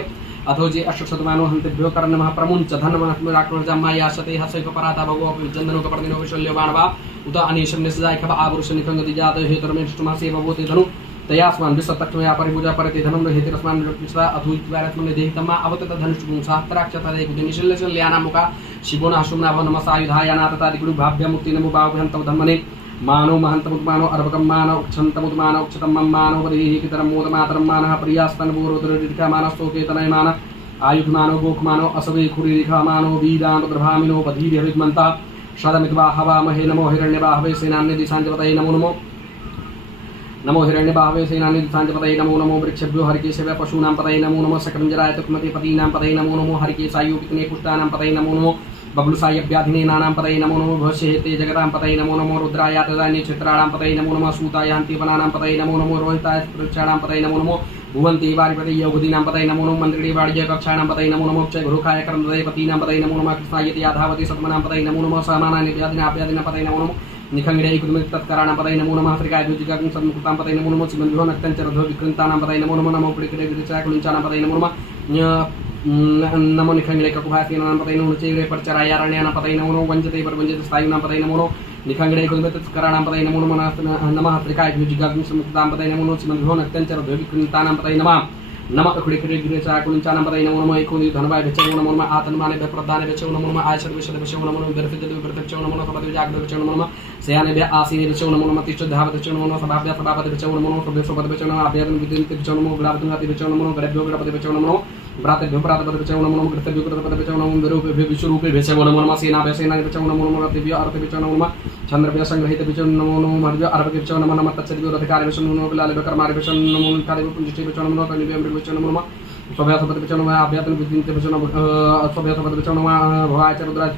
अथो जे अश्वशतमानो हन्तेभ्यो कर्णमः प्रमुञ्च धनमनस्मराक्रोर्जम्मायासते हसैकपराता भगो जन्दनोकपर्दिनो विशल्यो बाणवा उत अनीशं निसजायखव आवरुषनिकङ्गदिजात हेतुर्मेष्टुमः सेवभूते धनु तयास्मान् विश्वतत्त्वया परिभुजा परते धनं हेतिरस्मान् विरक्तिस्वा अथुत्वारस्मन् देहितम्मा अवतत धनुष्टुं सहस्राक्षतदैकुतिनिशिल्यशल्यानामुका शिवोनाशुम्नाभ नमसायुधायानाततादिकुडु भाभ्यमुक्ति नमो बाहुभ्यन्तौ धम्मने मानो महन्तमुत्मानो अर्भकं मानो उक्षन्तमुत्मानो उक्षतं मानो वरीहि पितरं मोदमातरं मानः प्रियास्तनपूर्वोदरदिखामानस्तोकेतनयमान आयुधमानो गोखमानो असवे खुरीरिखामानो वीदान्तप्रभामिनो वधीर्यविद्मन्तः शतमित्वा हवामहे नमो हिरण्यबाहवे सेनान्यदिशाञ्जपतये नमो नमो नमो हिरण्यबाहवे सेनानिधिसाञ्जपतये नमो नमो वृक्षभ्यो हरिकेशव्य पशूनां पतये नमो नमो सकरञ्जराय तुक्मते पतीनां पतये नमो नमो हरिकेशायुपितने पुष्टानां पतये नमो नमो बबलुसायव्याधिनेनानां पतये नमो नमो भविष्यहेते जगतां पतये नमो नमो रुद्रायातदान्य चित्राणां पतये नमो नमः सूतायान्तिवनानां पतये नमो नमो रोहिताय वृक्षाणां पतये नमो नमो भुवन्ति वारिपते योगदीनां पतये नमो नमो मन्त्रिणीवाणिज्य कक्षाणां पतये नमो नमो क्षय गुरुखाय कर्मदये पतीनां पतये नमो नमः कृष्णायति याधावति सत्मनां पतये नमो नमः समानानि व्याधिनाभ्यादिनां पतये नमो नमो निखंगिरे कुदुमितत्कराणां पतये नमो नमः त्रिकाय द्विजिगागं सन्मुक्तां पतये नमो नमः सिमन्धो नक्तञ्चरधो विकृन्तानां पतये नमो नमः नमो पुलिकरे विदिचाकुलिञ्चानां पतये नमो नमः नमो निखंगिरे ककुभासीनानां पतये नमो चैरे परचरायारण्यानां पतये नमो नमः वञ्जते परवञ्जते स्थायुनां पतये नमो नमः निखंगिरे कुदुमितत्कराणां पतये नमो नमः त्रिकाय द्विजिगागं सन्मुक्तां पतये नमो नमः सिमन्धो नक्तञ्चरधो विकृन्तानां पतये नमः नमः खुड़िखड़े गिरिचाकुलिंचानां पतये नमो नमः एकोनि धनवाय भेचो नमो नमः आतन्माने प्रदाने भेचो नमो नमः आयशर विशद भेचो नमो नमः विरफिदे विरफिचो नमो नमः सपदे जागृत भेचो नमो नमः सयाने भे आसीने भेचो नमो नमः तिष्ठ धावत भेचो नमो नमः सभापति भेचो नमो नमः सभ्य सोपद भेचो नमः अभ्यादन विदिन भेचो नमो ग्रामतन गति भेचो नमो नमः गड़भ्यो गड़पति भेचो नमो नमः ब्रातभ्यो ब्रातपद भेचो नमो नमः कृतभ्यो कृतपद भेचो नमो विरूपे विश्वरूपे भेचो नमो नमः सेनाभ्य सेना भेचो नमो नमः रतिभ्यो अर्थ भेचो नमो नमः चंद्रभ्यो संग्रहित भेचो नमो नमः मर्भ्यो अर्भ भेचो नमो नमः तत्सदिभ्यो रथिकार्य भेचो नमो नमः लालभ्यो कर्मार्य भेचो नमो नमः कादिभ्यो पुंजिष्ठि भेचो नमो नमः कनिभ्यो अमृत भेचो नमो नमः स्वभ्यासपद भेचो नमः अभ्यातन विदिन भेचो नमः स्वभ्यासपद भेचो नमः भवाय च रुद्राज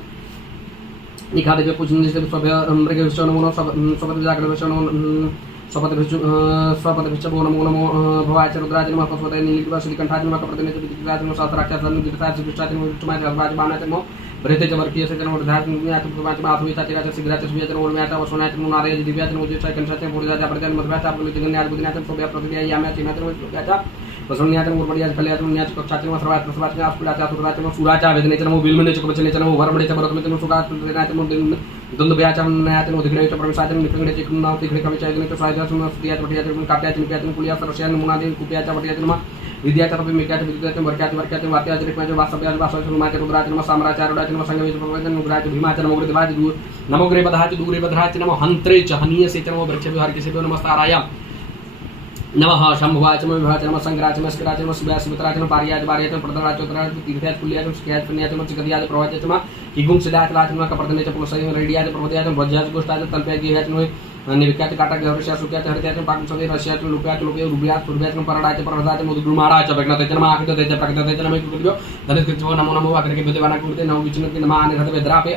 निखादिभ्यो पुंजिष्ठि स्वभ्य मृग भेचो नमो नमः स्वपद जागृत भेचो नमो स्वपद भेचो नमो नमो भवाय च रुद्राज नमः पशुपतये नीलगिरिवासुदिकण्ठाय नमः कप्रतिने च विदिताय नमः सहस्राक्षाय विष्टाय नमः विष्टुमाय जलवाज बाणाय नमः बृहते च वर्गीय से नमो धार्थ न्याय प्रमाच माधुविता च राज सिग्राच सुविया च नमो न्याय वसुनाय च नमो नारय दिव्या च नमो जय कंठा च पूर्णा च प्रजन मध्या च पुलिस न्याय बुद्धिनाय च सोभ्या प्रतिक्रिया याम्या च नमो सुव्या च वसुन्याय च नमो बढ़िया कल्याण च न्याय च कक्षा च नमो सर्वात सर्वात च आस्पुरा च सुरा च नमो सुरा च वेदने च नमो बिलमने च कवचने च नमो वरमणे च भरतमे च नमो सुगा च न्याय च नमो दुंदुभ्या च न्याय च नमो दिग्णे च परमेशाय च निकंगणे च कुन्नाव तिखणे कवि च च सायदा च नमो स्तुतिया च बढ़िया च काट्या च निप्या च कुलिया सरस्या नमो नादि कुप्या च बढ़िया च नमो विद्याचरपि मिक्याच विद्याच वर्क्याच वर्क्याच वात्याच रिक्माच वासव्याच वासवसुमाच रुद्राच नमः साम्राचारुडाच नमः संगमेच प्रवचन उग्राच भीमाच नमो ग्रहवाच दूर नमो ग्रे बधाच दूरे बधाच नमो हंत्रे च हनीयसे च नमो वृक्ष विहार के नमस्ताराय नमः शंभुवाच नमः विभाच नमः संग्राच नमः स्कराच नमः सुव्यास सुमित्राच नमः पारियाच बारियाच नमः प्रदराच उत्तराच तीर्थाच कुल्याच स्क्याच पुण्याच नमः चिकदियाच प्रवाचाच नमः किगुं सिदाच लाच नमः कपर्दनेच पुलसय रेडियाच प्रवद्याच वज्राच गोष्ठाच तल्प्याच गेह्याच नमः निविक्याच काटाच गौरस्याच सुक्याच हरत्याच पाकं सवे रस्याच लुप्याच लुप्य रुब्याच सुरब्याच नमः परडाच परदाच मधुद्रुमाराच प्रज्ञातेच नमः आकृतेच प्रज्ञातेच नमः कुर्यो धनस्कृत नमो नमो अग्रके विद्यमाना कुर्ते नमो विष्णुते नमः अनिहत वेद्रापे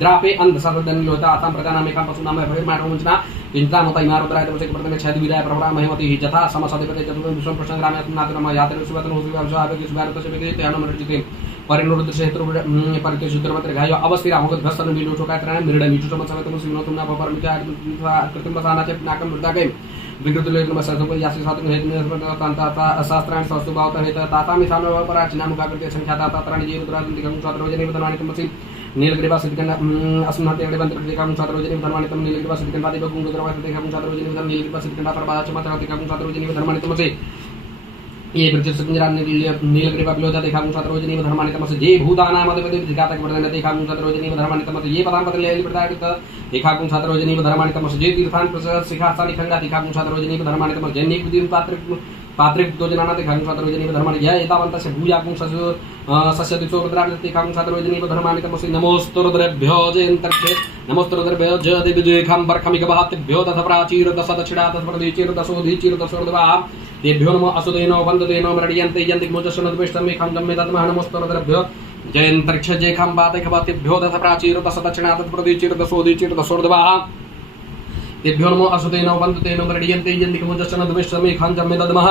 द्रापे अंधसदन लोता आसाम प्रजानामेकां पशुनाम भैर्माणवंचना चिंतामता इमारुद्राय तमसे प्रतमे छाद विराय प्रभरा महिमति जथा समसदेवते चतुर्थ विश्व प्रसंग्रामे अस्मनातनम यातन सुवतन हुसुवाभि सुभारत सेवेते त्यानो मृजिते परिनुरुद्ध क्षेत्र परिते शुद्रमत्र गायो अवस्थिरा होगत घसन बिलो ठोकात्रना मिरड मिटु समसवेतम सिनोतुना पपरमिता कृत्रिम बसानाचे नाकम मृदागे विकृतुले नमस्ते यासी सातु हेतु तांता शास्त्राणि सस्तुभावत हेत ताता मिसानो पराचना मुखाकृते संख्याता तात्राणि जीवद्रादि दिगं स्वात्रवजने वदनानि तमसि नीलग्रीवा सिद्धकंड अस्मनाते गडवंत प्रतिकां स्वात्रवजने वदनानि तम नीलग्रीवा सिद्धकंड आदि बगुं गुद्रवा प्रतिकां स्वात्रवजने वदन नीलग्रीवा सिद्धकंड परबाच मात्र प्रतिकां स्वात्रवजने वदनानि तमसि ये प्रत्यक्ष संजरा नीलग्रीवा बिलोदा देखां स्वात्रवजने वदनानि तमसि जे भूतानां मदपदे दिगातक वर्धन देखां स्वात्रवजने वदनानि तमसि ये पदां पदले प्रदायित देखां स्वात्रवजने वदनानि तमसि जे तीर्थान प्रसाद शिखासानि खंगा देखां स्वात्रवजने वदनानि तमसि जन्नी कुदीन पात्रिक दोजनाना देखां स्वात्रवजने वदनानि या एतावन्तस्य भूयाकुं सस्य दिशो रुद्राणि देखां स्वात्रवजने वदनानि तमसि नमोस्तुरुद्रेभ्यो जयन्तर्षे नमोस्तुरुद्रेभ्यो जय देवी देखां बर्खमिकबहातिभ्यो तथा प्राचीर दश दक्षिणा तथा प्रदीचीर दशोधीचीर दशोर्ध्वा तेभ्यो नमो असुदेनो वन्ददेनो मृडयन्ते यन्तिग्मोजस्वनद्विष्टमेखां जम्मे तद्मः नमोस्तुरुद्रेभ्यो जयन्तर्क्ष जेखां बातेखबातिभ्यो तथा प्राचीर दश दक्षिणा तथा प्रदीचीर दशोधीचीर दशोर्ध्वा तेभ्यो नमो असुदेनो वन्ददेनो मृडयन्ते यन्तिग्मोजस्वनद्विष्टमेखां जम्मे तद्मः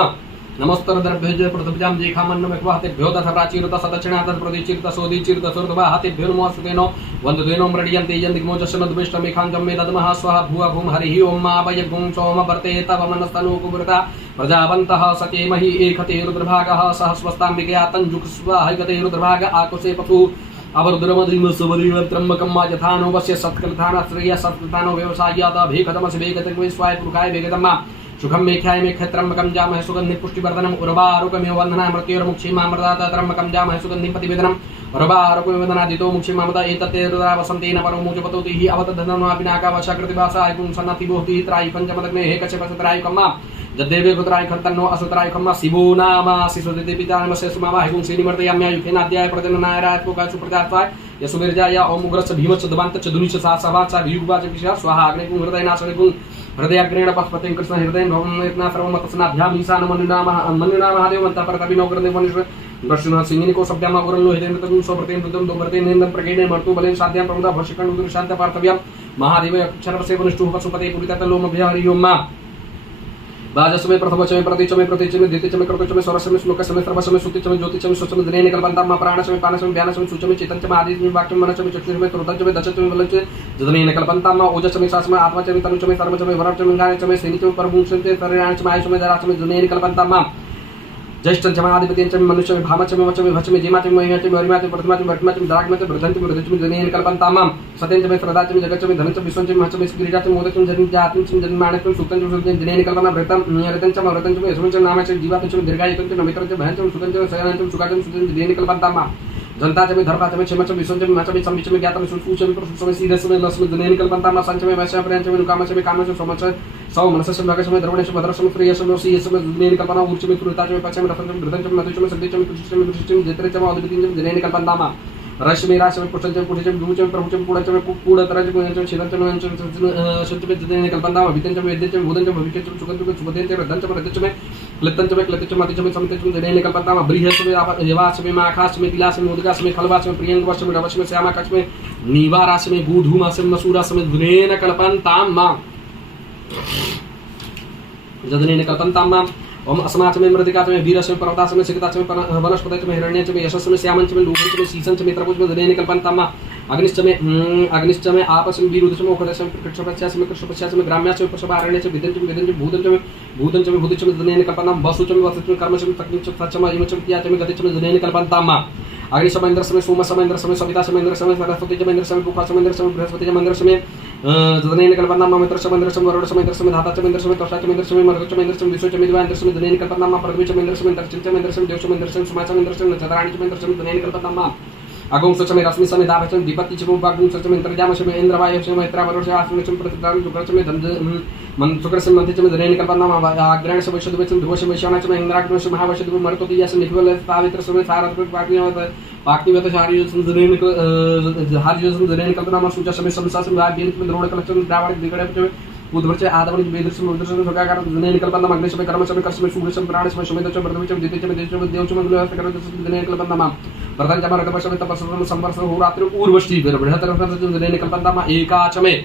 नमोस्तुरुद्रेभ्यो पृथ्व्यां जेखामन्नमेखवातेभ्यो तथा प्राचीर दश दक्षिणा तथा प्रदीचीर दशोधीचीर दशोर्ध्वा तेभ्यो नमो असुदेनो वन्ददेनो मृडयन्ते यन्तिग्मोजस्वनद्विष्टमेखां जम्मे तद्मः स्वाहा भुवा भूम हरिः ओं मा वयगुं सोम वर्ते तव मनस्तनूकुवृता प्रजावन्तः सचेमहि एकते रुद्रभागः सहस्वस्ताम्बिकया तञ्जुक्स्वाहैकते रुद्रभाग आकुशे पशु अवरुद्रमद्रिम सुवद्रिवत्रम्बकं मा यथानो वस्य सत्कलथान श्रेय सत्कलथानो व्यवसायात भेकतमसि भेकतं स्वाय पुरुखाय भेकतम् सुखं मेख्याय मेख्यत्रम्बकं जामहे सुगन्धि पुष्टिवर्धनम् उर्वारुकमेव वन्दना मृत्योर्मुक्षीमामृतात् त्रम्बकं जामहे सुगन्धिं प्रतिवेदनम् उर्वारुकमेवदनादितो मुक्षीमामृता एतत्ते रुद्रा वसन्तेन परमोचपतोतिः अवतद्धनवापिनाकावशाकृतिवासाय पुंसन्नतिभूतिः त्रायि पञ्चमदग्ने हे कश्यपसत्रायुकम्मा जद्देवे पुत्राय खत्तन्नो असुत्रायुकम्मा शिवो नामासि सुदिते पिता नमस्य सुमावाहि पुं श्रीनिमर्तयाम्यायुखेनाद्याय प्रजननाय राजपोका सुप्रजात्वाय यसुमिर्जाय ओम उग्रस्य भीमस्य दवान्तस्य दुनिश्च सासवाचा भीयुवाच विषया स्वाहा अग्निकुं हृदयनाशनिकुं हृदयाग्रेण पस्पतिं कृष्ण हृदयं भवन्नेतना सर्वमतस्नाभ्यां ईशान मन्युना महादेवमन्तः परतपिनो ग्रन्थिवनिष्व दर्शनः सिंहिनिको शब्द्यामा गुरन्नो हृदयमृतं स्वप्रतेन मृतं दोवर्तेन नेन्दं प्रकेणेन मर्तु बलेन साध्यां प्रमुदा भर्षकण्डुदुर शान्त पार्थव्यं महादेव अक्षरवसेवनुष्टुः पशुपते पुरिततलोमभ्यः हरि ओं मा बाजस्मे प्रथमचमे प्रतीचमे प्रतीचमे द्वितीयचमे कृतचमे स्वरसमे श्लोकसमे सर्वसमे सुतिचमे ज्योतिचमे स्वचमे दिनेन कल्पन्ताम प्राणसमे पानसमे व्यानसमे सुचमे चेतनचमे आदिचमे वाक्यमे मनसमे चक्षुषमे क्रोधचमे दशचमे बलचमे जदनेन कल्पन्ताम ओजसमे सासमे आत्मचमे तनुचमे सर्वचमे वरचमे गायचमे सेनिचमे परमुंसमे शरीराणचमे आयुषमे जराचमे जदनेन कल्पन्ताम ज्येष्ठचमे आदिपत्यचमे मनुष्यमे भामचमे वचमे भचमे जेमाचमे महिमाचमे वरिमाचमे प्रतिमाचमे वर्तमाचमे दराग्मचमे वृद्धंचमे वृद्धचमे जदनेन कल्पन्ताम सत्यंचमे श्रद्धाचमे जगच्चमे धनचमे विश्वंचमे महचमे स्क्रीडाचमे मोदचमे जनित्यात्मचमे जन्मानचमे सुक्तंचमे जदनेन कल्पना वृतंचमे वृतंचमे यशवंचमे नामचमे जीवापंचमे दीर्घायुतंचमे नमित्रंचमे भयंचमे सुतंचमे सयनंचमे सुखाचमे सुतंचमे जदनेन कल्पन्ताम जनताचमे धर्माचमे क्षमचमे विश्वंचमे महचमे संविचमे ज्ञातमे सुचमे प्रसुचमे सीधसमे लसमे जदनेन कल्पन्ताम संचमे वैश्यमे प्रियंचमे नुकामचमे कामचमे सोमचमे सौ मनसचमे भगचमे द्रवणेशमे भद्रसमे प्रियसमे सीयसमे जदनेन कल्पना ऊर्चमे तुरताचमे पचमे रथंचमे धृतंचमे मधुचमे सद्यचमे कृष्णचमे कृष्णचमे जत्रेचमे अद्वितीयचमे जदनेन कल्पन्ताम रश्मि राशि पुष्टंचमे पुष्टंचमे दूचमे प्रभुचमे पुडंचमे कूड़तरचमे गुणंचमे छिदंचमे शंचमे जदनेन कल्पन्ताम वितंचमे वेद्यंचमे भूतंचमे भविष्यंचमे सुगंधंचमे सुबधंचमे रद्धंचमे रद्धंचमे क्लितंचमे क्लितंचमे अतिचमे समितंचमे जदनेन कल्पन्ताम बृहस्पमे यवास्मे माखास्मे तिलास्मे मोदकास्मे खलवास्मे प्रियंगवास्मे नवस्मे श्यामाकास्मे नीवारास्मे गूधूमास्मे मसूरास्मे जदनेन कल्पन्ताम जदनेन कल्पन्ताम ओम अस्माचमे मृतिकाचमे वीरस्मे पर्वतास्मे सिकताचमे वनस्पतिचमे हिरण्यचमे यशस्मे श्यामंचमे लोभंचमे शीशंचमे त्रपुचमे जदनेन कल्पन्ताम अग्निश्च में आपसम वीरुदश में ओखदशम कृष्णपश्चास में ग्राम्याच में पशुपारण्यच विदंच में भूतंच में भूतिच में जनेन कल्पनाम वसुच में वसुच में कर्मच में तक्निच सच में इमच में त्याच में गतिच में जनेन कल्पनाम अग्निशम इंद्र समय सोम समय इंद्र समय सविता समय इंद्र समय सरस्वती समय इंद्र समय बुका समय इंद्र समय बृहस्पति समय इंद्र समय जनेन कल्पनाम मित्र समय इंद्र समय वरुण समय इंद्र समय धाता समय इंद्र समय तोषा समय इंद्र समय मरुत समय इंद्र समय विश्व समय दिवा इंद्र समय जनेन कल्पनाम पृथ्वी समय इंद्र समय दक्षिण समय इंद्र समय देव समय इंद्र समय समाज समय इंद्र समय नक्षत्राणि समय इंद्र समय जनेन कल्पनाम अगुं सचमे रश्मि समय दापचम दीपति चम वागुं सचमे इंद्रजाम समय इंद्रवायु समय इत्रावरुष आश्विन प्रतिदान शुक्र समय मन शुक्र समय मंथि समय जनेन कल्पनाम अग्रहण समय वैश्वदेव ध्रुव समय वैश्वान समय इंद्राग्नि समय महावैश्वदेव मरुतोति यस निखिल सावित्र समय सारस्वत पाक्तिवत हार्य जनेन कल्पनाम सूचा समय समसा समय वाग्यन समय द्रोण कलचम द्रावण दिगड़ उद्भवचे आदवन वेदर्शन उद्दर्शन सगाकार जनेन कल्पनाम अग्नि समय कर्म समय कर्म समय सूर्य समय प्राण समय समय दच ब्रह्म समय दित्य समय देव समय देव समय गुलहस्त कर जनेन कल्पनाम प्रधान जमा रकम समय तपस्व समय संवर्ष होरात्र ऊर्वशी बृहतर जनेन कल्पनाम एकाचमे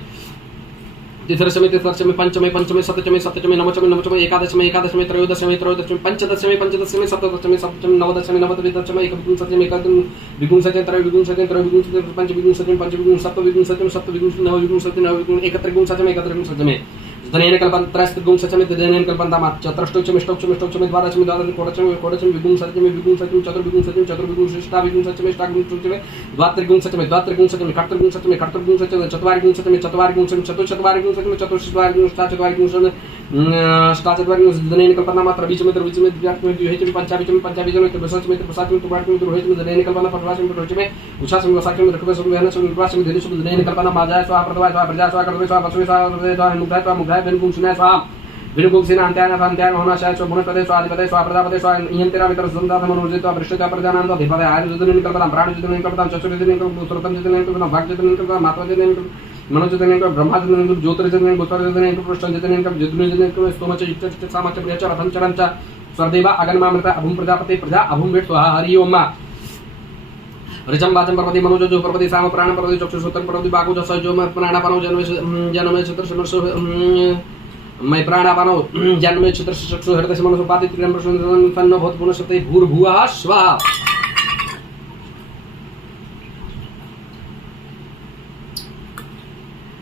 तिसरचमे पंचमे सप्तचमे नवचमे एकादशमे त्रयोदशमे पंचदशमे सप्तदशमे नवदशमे नवदशमे एकविंशतिमे विगुंसते त्रयोविंशते पंचविंशतिमे सप्तविंशतिमे नवविंशतिमे एकत्रिंशतिमे जनेन कल्पनाम जनेन कल्पनाम चतुष्टोचमे द्वादशमे कोडचमे विगुंसतिमे चतुर्विंशतिमे द्वात्रिंशतिमे चतुर्विंशतिमे चतुश्चत्वारिंशतिमे जनेन कल्पनाम त्रयीचमे द्विचमे पंचाभिचमे त्रिपंचमे जनेन कल्पनाम पटवाचमे उषाचमे वसाचमे ऋक्वचमे वहनचमे विपाचमे धेनुचमे जनेन कल्पनाम माजाय स्वाहा प्रतवाय स्वाहा प्रजा स्वाहा कर्तवे स्वाहा पशुवे स्वाहा मुग्धाय स्वाहा मुग्धाय वेणुपुंसनाय स्वाहा विनुपुंसिना अंत्याय होनाशाय स्व गुणपदे स्व आदिपदे स्व प्रजापदे स्व इयंतेरा मित्र सुंदर मनोजितो वृष्टिका प्रजानांतो अधिपदे आयुर्जनेन कल्पनाम प्राणजनेन कल्पनाम चतुर्जनेन कल्पनाम सुरतंजनेन कल्पनाम भाग्यजनेन कल्पनाम मात्वजनेन मनोजनेन कल्पनाम ब्रह्माजनेन ज्योतिर्जनेन गोचरजनेन पृष्ठजनेन कल्पनाम जदुजनेन कल्पनाम स्तोमच इष्ट सामच प्रियच रथं चरंच स्वर्देवा अगन्मामृता अभुम प्रजापते प्रजा अभुम वेट स्वाहा हरि ओम ऋचम वाचम पर्वती मनोजो पर्वती साम प्राण पर्वती चक्षुश्रोत्रं पर्वती बाकु जसजो प्राणापानो जन्मे चतुर्षमसो मैं प्राणापानो जन्मे चतुर्षक्षु हृदय मनसोपाति त्रियं प्रसन्न तन्नो भवतु पुनश्चते भूर्भुवः स्वाहा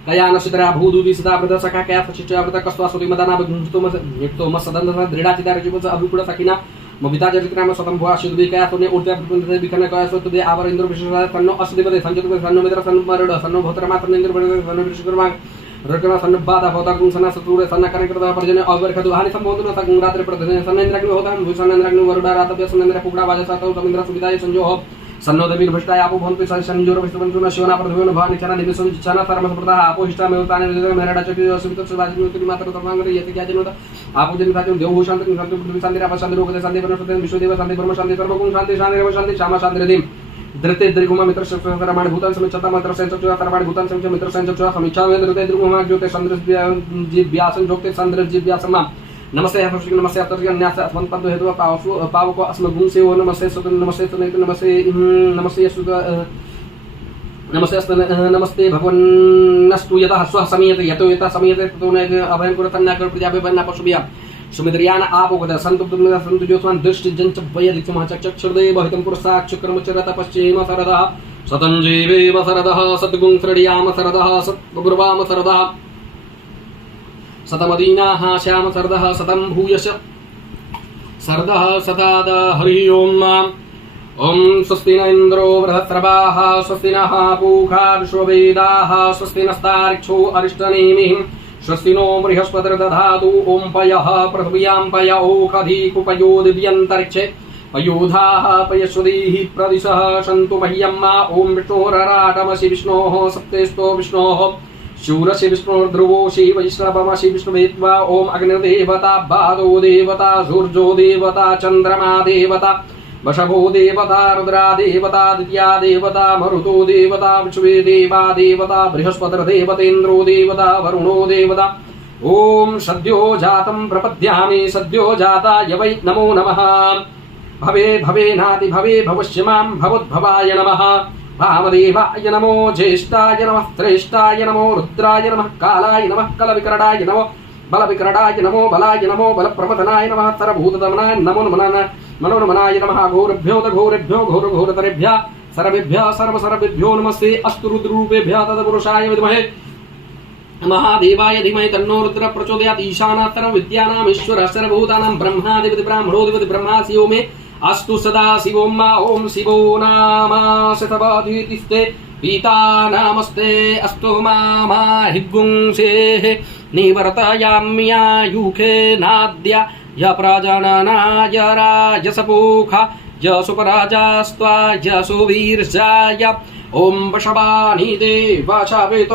कयानशितरा भूदुदि सदा प्रद सखा क्या सचित्या प्रद कस्वा सुति मदना निक्तो मसदन दृढाचिता रजिपस अभिपुड सखिना मबिता चरित्राम स्वतम भुआ शुद्धि क्या सुने उर्ते प्रपंच बिखन कया सो तुदे आवर इंद्र विश्व तन्नो अस्दिपदे संजोग तन्नो मित्र सन्न मरड सन्नो भोतरमा तन्नो इंद्र बडे सन्नो विश्वकर्मा रकना सन्न बाधा होता गुण सना सतुरे सन्न कार्यक्रता पर्जने अवर खदु हानि संबोधन सगुण रात्रि प्रदने सन्न इंद्राग्नि होता भूषण इंद्राग्नि वरुडा रातव्य सन्न इंद्र पुगड़ा वाजा सातो समिंद्र सुविधाय संजो सन्नो दमीर भष्टाय आपो भवन्ति संजोर विश्ववन्तुना शिवना प्रधुवन भानि चना निमिषं चना धर्म प्रदाः आपो हिष्टा मेवताने मेरडा चक्रि असुवित सुवाजि मेवति मात्र तमांगरे यति ज्ञाजनोत आपो जन भाजन देव शांति शांति पृथ्वी शांति राप शांति लोक शांति वनस्पति विश्वदेव शांति ब्रह्म शांति सर्वगुण शांति शांति रेव शांति श्यामा शांति रदिम धृते द्रिगुमा मित्र शत्रमाण भूतान समिच्छता मंत्र संचक्षु तरमाण भूतान संचक्षु मित्र संचक्षु समीक्षा में धृते द्रिगुमा ज्योति चंद्र जीव व्यासन जोक्ते चंद्र जीव व्यासमा नमस्ते हर्षिक नमस्ते अतर्षिक न्यास अस्मन् पद्म हेतु पावको अस्म गुण से नमस्ते सुत नमस्ते सुनित नमस्ते नमस्ते सुत नमस्ते नमस्ते भगवन्नस्तु यतः स्वः समीयते यतो यतः समीयते ततो न अभयं कुरतन्ना कर प्रजापे बन्ना पशुभ्यां सुमिद्रियान आपोगत संतुप्तुम्न संतुजोस्वान् दृष्टि जंच वयदिक्समः चक्षुर्दे बहितं पुरस्साक्ष कर्मचरत पश्चेम सरदः सतं जीवेव सरदः सद्गुं श्रेणियाम सरदः सत्पुर्वाम सरदः सतमदीनाः श्याम सरदः सतं भूयश सरदः सताद हरि ओम ओम स्वस्ति न इन्द्रो बृहस्रवाः स्वस्ति नः पूषा विश्ववेदाः स्वस्ति नस्तार्क्ष्यो अरिष्टनेमिः स्वस्ति नो बृहस्पतिर्दधातु ओम पयः पृथिव्यां पय ओखधिकुपयो दिव्यन्तरिक्षे पयोधाः पयश्वदीः प्रदिशः सन्तु मह्यम् ओम विष्णोरराटमसि विष्णोः सप्तेस्तो विष्णोः शूरसि विष्णुर्ध्रुवोषि वैश्रवमसि विष्णुवेत्वा ओम अग्निर्देवता बाधो देवता सूर्यो देवता चंद्रमा देवता वशभो देवता रुद्रा देवता दित्या देवता मरुतो देवता विश्वे देवा देवता बृहस्पतिर्देवतेन्द्रो देवता वरुणो देवता ओम सद्यो जातं प्रपद्यामि सद्यो जाताय वै नमो नमः भवे भवे नाति भवे भवश्यमां भवोद्भवाय नमः वामदेवाय नमो ज्येष्ठाय नमः श्रेष्ठाय नमो रुद्राय नमः कालाय नमः कलविकरणाय नमो बलविकरणाय नमो बलाय नमो बलप्रवतनाय नमः सर्वभूतदमनाय नमो मनोन्मनाय नमः घोरभ्यो घोरभ्यो घोरघोरतरेभ्यः सर्वेभ्यः सर्वसर्वेभ्यो नमस्ते। अस्तु रुद्ररूपेभ्यः तत्पुरुषाय विद्महे महादेवाय धीमहि तन्नो रुद्रः प्रचोदयात्। ईशानः सर्वविद्यानाम् ईश्वरः सर्वभूतानां ब्रह्माधिपति ब्राह्मणोऽधिपति ब्रह्मा शिवो मे अस्तु सदा शिवो मा ओम शिवो नाम शतपथीतिस्ते पीता नमस्ते अस्तु मामा हिगुंसेः निवर्तयाम्यायुखे नाद्या य प्रजननाय राजसपोखा यशुपराजास्त्वा यशुवीर्जाय ओम वशवानि देवाशावेतुर्धूरितानि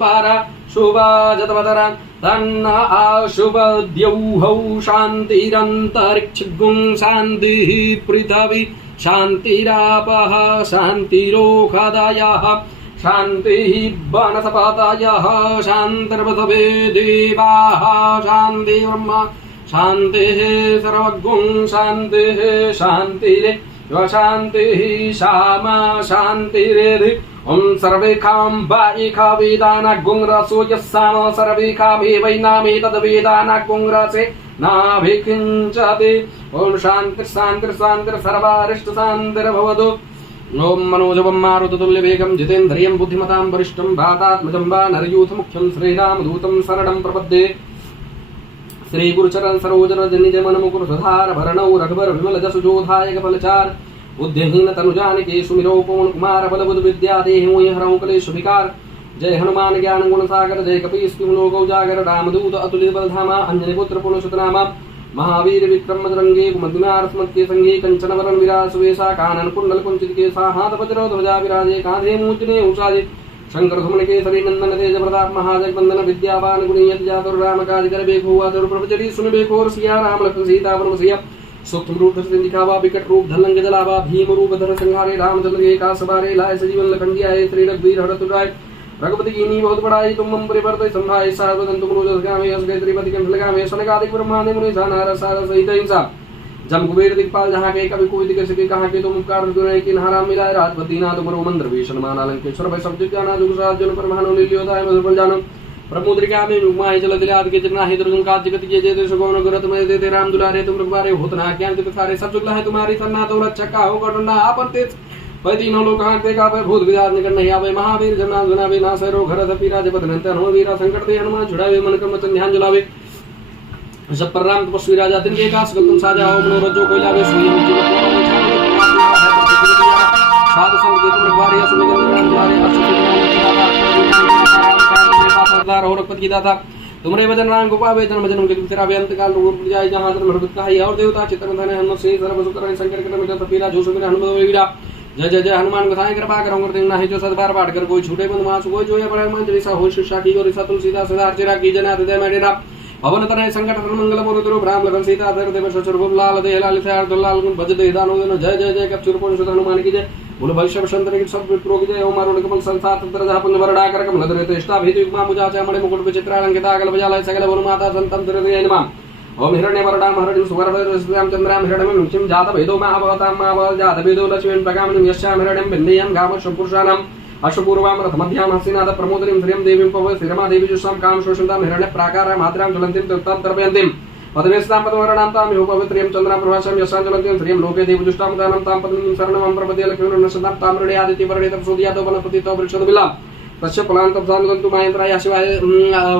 पारा शुभजतवदरा तन्न आशुभद्यौहौ शान्तिरन्तरिक्षगुं शान्तिः पृथिवी शान्तिरापः शान्तिरोषधयः शान्तिः वनस्पतयः शान्तिर्पृथिवी देवाः शान्तिर्ब्रह्म शान्तिः सर्वगुं शान्तिः शान्तिरेव शान्तिः श्यामा शान्तिरेधि ओम सर्वेखां वाइखा वेदाना गुंरसो यस्साम सर्वेखामे वैनामे तद्वेदाना गुंरसे नाभिकिंचते। ओम शांति शांति शांति सर्वारिष्ट शांतिर्भवतु। ओम मनोजवं मारुततुल्यवेगं जितेन्द्रियं बुद्धिमतां वरिष्ठं वातात्मजं वा नरयूथमुख्यं श्रीरामदूतं शरणं प्रपद्ये। श्री गुरुचरण सरोजन निज मन मुकुर सुधार भरणौ रघुबर विमल जसु जोधायक फलचार बुद्धिहीन तनुजानिके सुमिरो पवन कुमार बल बुद्ध विद्या देहि मोहि हरौ कलेश विकार। जय हनुमान ज्ञान गुण सागर जय कपीस तिम उजागर रामदूत अतुलित बलधामा अंजनी पुत्र पुण्यसुतनामा महावीर विक्रम मदरंगे कुमद्दिनार स्मत्के संगे कंचन वरण विराज सुवेशा कानन कुंडल कुंचित केसा हाथ वज्र ध्वजा विराजे कांधे मूंजने उषाजे शंकर धुमन केसरी नंदन तेज प्रताप महाजगवंदन विद्यावान गुणीयत जातुर राम काज कर बेखो आतुर प्रभचरी सुन बेखो सिया राम लखन सीता वन सिया सूक्ष्म रूप धर दिखावा विकट रूप धलंग जलावा भीम रूप धर संहारे रामचंद्र के का सवारे लाए सजीवन लखन जियाए श्री रघुवीर हरत उठाए रघुपति कीनी बहुत बड़ाई तुम मम परिवर्तय संभाय सार्वजन तुम रोज गावे असगे त्रिपति के लगावे सनकादिक ब्रह्मादि मुनि सानार सार सहित इंसा जम कुबेर दिक्पाल जहाँ के कभी कोई दिक्कत सके कहाँ के तुम उपकार दुनिया की नहारा मिलाए राजपति ना तुम मंत्र भीषण मान अलंकेश्वर भाई सब जाना जुग सात जन पर महानो लियोदाय मधुर जानो प्रमुद्रिका में नुमाहि जल दिलाद के जितना है दुर्गम का जगत ये जय सुगौन गुरत में देते राम दुलारे तुम रघुवारे होतना ज्ञान के सारे सब जुगला है तुम्हारी सन्ना दौलत चक्का होगा डंडा आपन तेज भाई तीनों लोग कहाँ देखा भाई भूत विदार निकल नहीं आवे महावीर जन्ना गुना भी ना सरो घर धपी राज पद नंतर हनुमान वीरा संकट दे हनुमान छुड़ावे मन कर्म चंद ध्यान जुलावे सब पर राम तपस्वी राजा दिन के कास तुम साजा हो मनोरजो कोई लावे सुई साधु संत के तुम रघुवारे सुमिरन राम दुलारे सरदार हो रघुपति की दाता तुमरे भजन राम को पावे जन्म जन्म के तेरा बेअंत काल रूप जाए जहां धर्म हरदुत कहाई और देवता चित्तन धन हनुमत से सर्व सुख करे संकट कटे मिटे तपीरा जो सुमिर हनुमत वीरा जय जय जय हनुमान कथाएं कृपा करो कर देना है जो सदबार पाठ कर कोई छूटे बंद मास कोई जो है बड़े मन जैसा हो शिक्षा की और तुलसीदास सदा चिरा की जना हृदय में डेरा पवन तनय संकट हर मंगल मोर राम लखन सीता धर देव सचुर लाल दे लाल से दुलाल गुण भज दे दानो देनो जय जय जय कपचुर पुरुष हनुमान की जय बोलो भविष्य वसंतर की सब विप्रो की जय ओम मारो कमल संसार तंत्र जहाँ पुण्य वरडा कर कमल धरे तेष्टा भेद युग्मा मुजा चा मणि मुकुट विचित्रा अलंकृता अगल बजालय सकल वनु माता संतम धरे नमः ओम हिरण्य वरडाम हरण्यम सुवर्णम चंद्राम हिरण्यम लुचिम जात भेदो महाभवताम महाभव जात भेदो लक्ष्मीं प्रगामिनीं यस्याम हिरण्यम बिन्देयं गाम शपुरुषाणाम अशुपूर्वाम रथमध्याम हस्तिनाथ प्रमोदनीं श्रियं देवीं पव श्रीरमा देवी जुष्टां काम शोषन्तां हिरण्य प्राकारां मात्रां ज्वलन्तीं तत्तां तर्पयन्तीं पदवेस्तां पद्मवर्णां तां यो पवित्रियं चन्द्रां प्रभासां यस्यां ज्वलन्तीं श्रियं लोके देवी जुष्टां दानं तां पद्मनीं शरणं प्रपद्ये लक्ष्मीं नशतां ताम्रणे आदित्य वर्णे तपसोदियातो वनस्पतितो वृक्षोद्भिलां तस्य फलान्तं सानुगन्तु मायन्त्राय शिवाय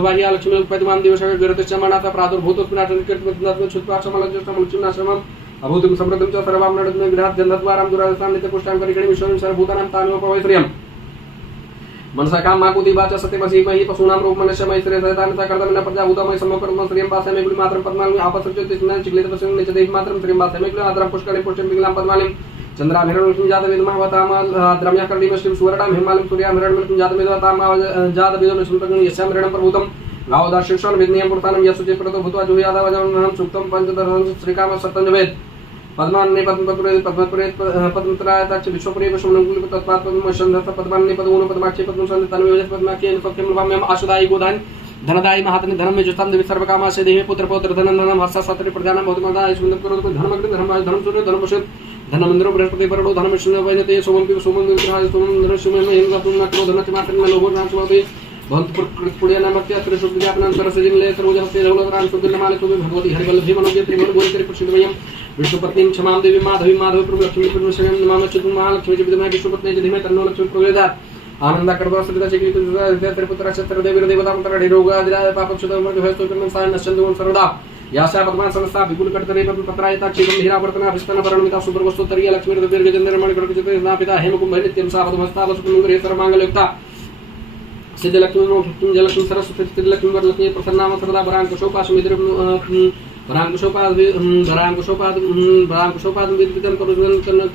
वाह्या लक्ष्मी उपपद्मां दिवशः गिरतिश्च मनाथा प्रादुर्भूतोत्पिनाटं कीर्तिमत्नात्म छुत्वाक्षमलज्यष्टं लक्ष्मीनाशमम् अभूतं समृद्धं च सर्वां नडद्मे गृहात् जन्नद्वारां दुरादसां नित्यपुष्टां करिगणि विश्वं सर्वभूतानां तामेव पवैश्रियम् मनसा काम माकुति वाचा सत्यमसि महि पशूनां रूप मनुष्यमय श्रेय सहितानि सकर्तमिन प्रजाभूतमय समोकर्म श्रियं वासमे गुलि मात्रं पद्मानि आपसृज्योतिष्णं चिक्लित पशुं निचदेहि मात्रं श्रियं वासमे गुलि आद्रं पुष्करे पुष्टं पिङ्गलां पद्मालिं चन्द्रां हिरण्यं जातवेदमः वताम द्रम्या कर्णिम श्रीं सुवर्णां हिमालिं सूर्यां हिरण्यं जातवेदतां जातवेदं श्रुतं यस्यां हिरण्यं प्रभूतं गावदाशिक्षण विज्ञेयं पुरतानं यस्सुचे प्रतो भूत्वा जुह्यादावजनं सुक्तं पंचदशं श्रीकाम सप्तञ्जवेद पद्मान्ने पद्मपुरे पद्मत्रायताक्ष विश्वपुरे विश्वमनुकुल तत्पाद पद्मशन्धत पद्मान्ने पद्मोन पद्माक्षे पद्मसन्ध तन्वयोजत पद्माख्ये सौख्यं लभाम्यं आशुदायि गोधान धनदायि महातनि धनम जुष्टं देवी सर्वकामाशे देहि पुत्र पौत्र धनं धनं हर्ष सत्रि प्रधानं भौतमदाय सुन्दर करोतु धर्मकृत धर्मराज धर्म सूर्य धर्मवशत धनमंदिरो बृहस्पति परडो धर्मविष्णु वैनते सोमं सोमं विग्रहाय सोमं नरसिंहं हिंगपुं नक्रो धनति मात्रं लोभो नाशवते भवन्तु पुण्यनामत्य त्रिशुद्धापनं सरसजिनले सर्वजहस्ते रघुलराम सुगन्धमाले तुमे भगवती हरिवल्लभे मनोज्ञ त्रिभुवन त्रिपुष्टिद्वयं विष्णुपत्नीं क्षमां देवी माधवी प्रभु लक्ष्मी पुण्यश्रीं नमामि चतुर्महालक्ष्मी च विद्महे विष्णुपत्नी च धीमहि तन्नो लक्ष्मी प्रचोदयात् आनंदाकर्वा सरिता चक्रित त्रिपुत्र क्षत्र देवी देवता रोगादिराय पापक्षुतमर्गभयस्तोत्रं साय नश्यन्तु सर्वदा याशा पद्मा संस्था विपुल कटतरे पत्रायता क्षीरं हीरावर्तना विष्णु परिणमिता सुप्रवस्तोत्तरीय लक्ष्मी दीर्घचंद्रमणि कटकचित पिता हेमकुंभ नित्यं सावधमस्ता वसुकुंगरे सर्वांगलयुक्ता सिद्धलक्ष्मी जलक्ष्मी सरस्वती स्त्रीलक्ष्मी वरलक्ष्मी प्रसन्नाम सर्वदा वरांकुशोपासमिद्र वरांकुशोपाद विद्युतं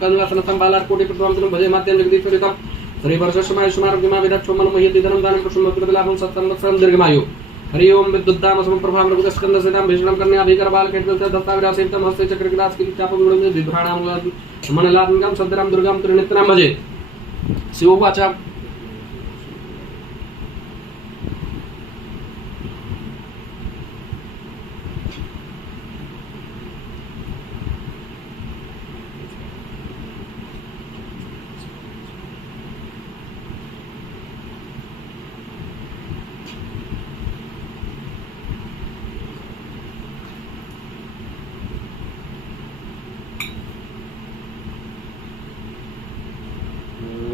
कन्वासन संबालार कोटि प्रतमं भजे मात्यं जगदीश्वरितं श्री वर्षस्माय सुमारोग्यमा विदक्षो मनमयति धनं दानं प्रसुमकृतलाभं सत्संवत्सरं दीर्घमायु हरि ओम विद्युद्दाम समप्रभां रघुस्कंद सदां भीषणं कन्या भीकर बालकेट दत्ताविरासेवितं हस्ते चक्रग्रास की चापगुणं विभ्राणां मनलात्मकं सद्रां दुर्गां त्रिनेत्रां भजे शिवोवाच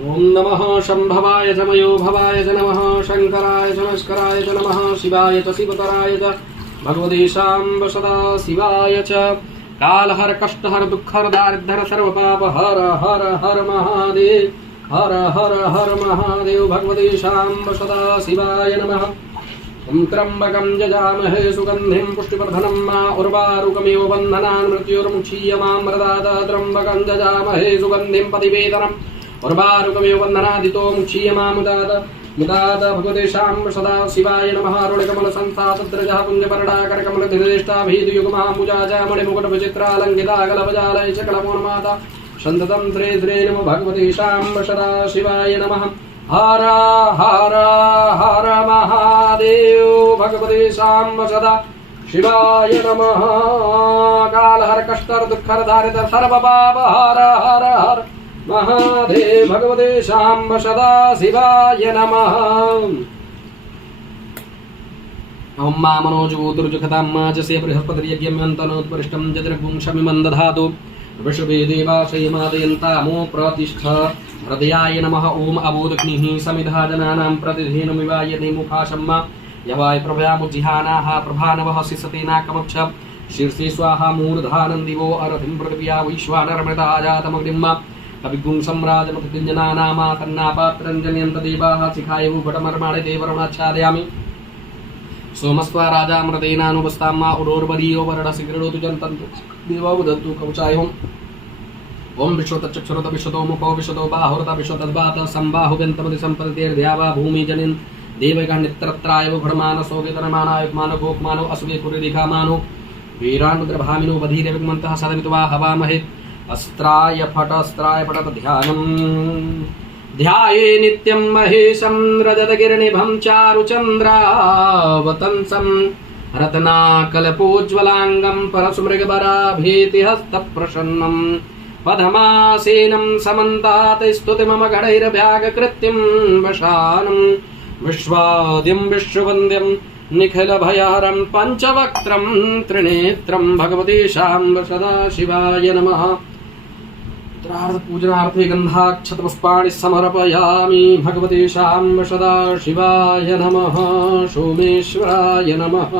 ओम नमः शंभवाय च मयो भवाय च नमः शंकराय च नमस्कराय च नमः शिवाय च शिवतराय च भगवते शाम्ब सदा शिवाय च कालहर कष्टहर दुःखहर दारिद्र्य सर्वपाप हर हर हर महादेव हर हर हर महादेव भगवते शाम्ब सदा शिवाय नमः ओम त्र्यंबकं यजामहे सुगंधिं पुष्टिवर्धनं मा उर्वारुकमिव बन्धनान् मृत्युर्मुक्षीयमामृतात् त्र्यंबकं यजामहे सुगंधिं पतिवेदनम् उर्वारुकमेव वन्दनादितो मुक्षीयमामुदात मुदात भगवते शाम्ब सदा शिवाय नमः अरुणकमल संस्थातद्रजः पुण्यपरडाकरकमलधिरेष्टाभिधयुगमामुजा मणिमुकुटविचित्रालङ्किता कलपजालय च कलमोन्माता सन्ततं श्री श्री नमो भगवते शाम्ब सदा शिवाय नमः हर हर हर महादेव भगवते शाम्ब सदा शिवाय नमः कालहर कष्टर दुःखर दारिद्र सर्वपाप हर हर हर महादेव भगवते शाम्ब सदा शिवाय नमः ओम मा मनोजोतुर्जुखतां मा जसे बृहस्पतिर्यज्ञम्यन्तनोत्परिष्टं जद्रगुंशमिमं दधातु वृषभे देवाशयमादयन्तामो प्रतिष्ठ हृदयाय नमः ओम अबोधग्निः समिधा जनानां प्रतिधेनुमिवायते मुखाशम्मा यवाय प्रभयामुज्जिहानाः प्रभानवः सिसतेनाकमक्ष शीर्षे स्वाहा मूर्धानं दिवो अरथिं पृथिव्या वैश्वानरमृता जातमग्निम्मा कविगुं सम्राजमतिञ्जनानामा तन्नापात्रञ्जनयन्त देवाः शिखाय भटमर्माणे देवरुणाच्छादयामि सोमस्त्वा राजामृतेनानुपस्तां मा उरोर्वरीयो वरडसिगृणोतु जन्तन्तु देवो वदन्तु कवचायुम् ओम विश्वतचक्षुरत विश्वतो मुखो विश्वतो बाहुरत विश्वतद्वात संबाहुव्यन्तमति सम्पतिर्द्यावा भूमिजनिन् देवगणित्रत्रायव घटमानसो वेदनमानायुक्मानो भोक्मानो असुवे पुरिदिखामानो वीरानुद्रभामिनो बधीरविग्मन्तः सदमित्वा हवामहे अस्त्राय पटत ध्यानम् ध्याये नित्यं महेशं रजतगिरिनिभं चारुचन्द्रावतंसं रत्नाकल्पोज्ज्वलाङ्गं परशुमृगबराभीतिहस्तप्रसन्नं पद्मासेनं समन्तात् स्तुतिममगणैर्व्याघकृत्यं वशानं विश्वाद्यं विश्ववन्द्यं निखिलभयहरं पञ्चवक्त्रं त्रिनेत्रं भगवते शाम्ब सदा शिवाय नमः पूजनार्थे गन्धाक्षतपुष्पाणि समर्पयामि भगवते शाम्ब सदा शिवाय नमः सोमेश्वराय नमः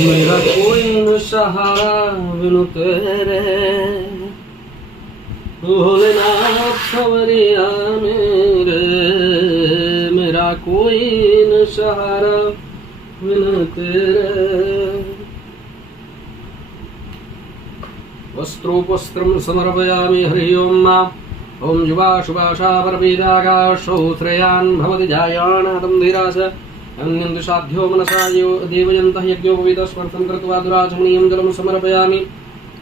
मेरा कोई न सहारा बिनु तेरे, भोलेनाथ सवरिया मेरे, मेरा कोई न सहारा बिनु तेरे। वस्त्रोपस्त्रं समर्पयामि हरि ओम। ओम युवा शुभाशा परवेदागा श्रोत्रयान् भवति जायानादं धीरास अन्यं साध्यो मनसा देवयन्तः यज्ञोपवीतस्पर्शं कृत्वा दुराचमनीयं जलं समर्पयामि।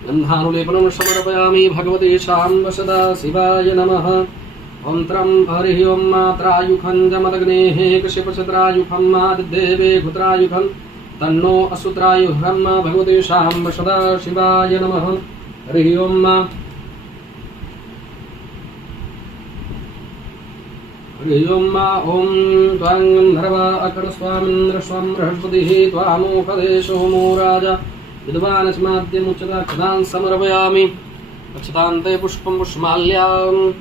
गन्धानुलेपनं समर्पयामि। भगवते शाम्ब सदा शिवाय नमः। ओं हरिः ओं मात्रायुखं जमदग्नेः कश्यपशत्रायुखं मादिदेवे घुत्रायुखं तन्नो असुत्रायुखं भगवते शाम्ब सदा शिवाय नमः। हरिः ओं हरिः ओं ॐ त्वां गन्धर्वा अकरस्वामिन्द्रस्वं बृहस्पतिः त्वामोपदेशो मो राजा विद्वानस्माद्यमुच्यता क्षतान् समर्पयामि। अक्षतान्ते पुष्पं पुष्पमाल्याम्।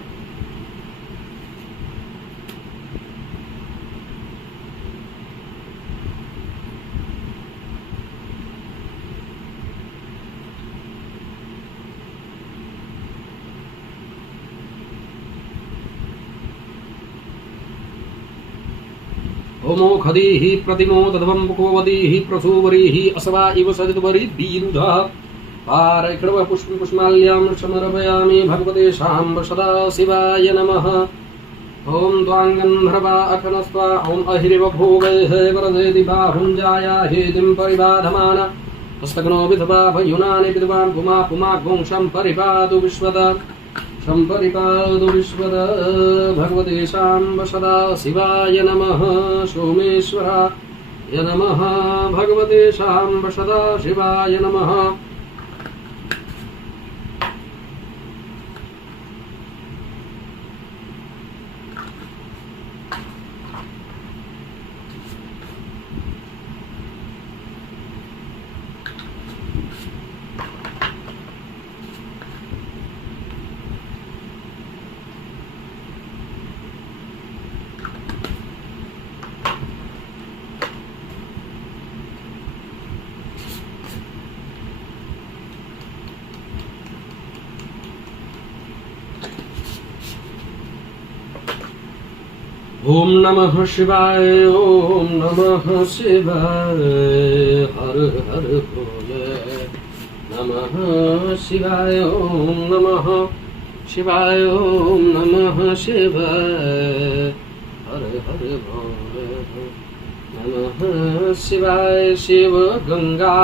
ओमो खदीः प्रतिमो तद्वं पुकोवदीः प्रसूवरीः असवा इव सदितवरी दीरुधा पारैकड़व पुष्प पुष्माल्यां समर्पयामि। भगवते शाम्ब सदा शिवाय नमः। ओं त्वां गन्धर्वा अखनस्त्वा ओं अहिरिव भोगैः वरदेति बाहुञ्जाया हेतिं परिबाधमान हस्तग्नो विधवा भयुनानि विद्वान् पुमा पुमा गोंशं परिपातु विश्वदा संपरिपादु विश्वदा। भगवते शाम्ब सदा शिवाय नमः। सोमेश्वराय नमः। भगवते शाम्ब सदा शिवाय नमः। ओम नमः शिवाय। ओम नमः शिवाय। हर हर भोले नमः शिवाय। ओम नमः शिवाय। ओम नमः शिवाय। हर हर भोले नमः शिवाय। शिव गंगा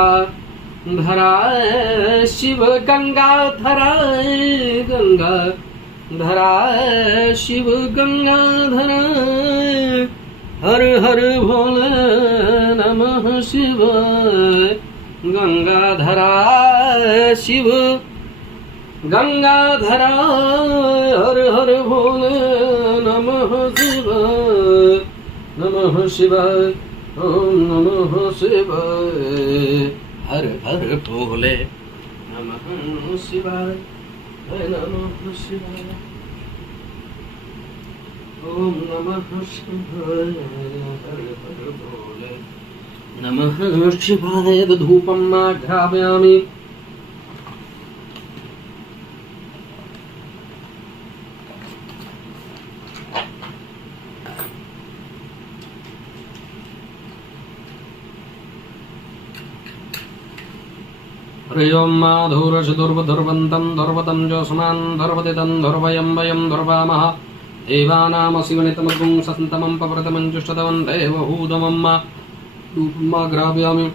धराय शिव गंगा धराय गंगा धराय शिव गंगा धराय। हर हर भोले नमः शिवाय। गंगा धराय शिव गंगा धराय। हर हर भोले नमः शिवाय। नमः शिवाय। ओम नमः शिवाय। हर हर भोले नमः शिवाय। नमः शिवाय। ओम नमः शिवाय। हर हर भोले नमः शिवाय। धूपम् आघ्रापयामि। हरि ओं माधुरशदुर्वधुर्वन्तं धर्वतं जोष्मान् धर्वति तं धर्वयं वयं धर्वामः। देवानामसिवनितमग्ं सन्तमं पप्रतमं जुष्टतमं देवहूतमं धूपमाघ्रापयामि।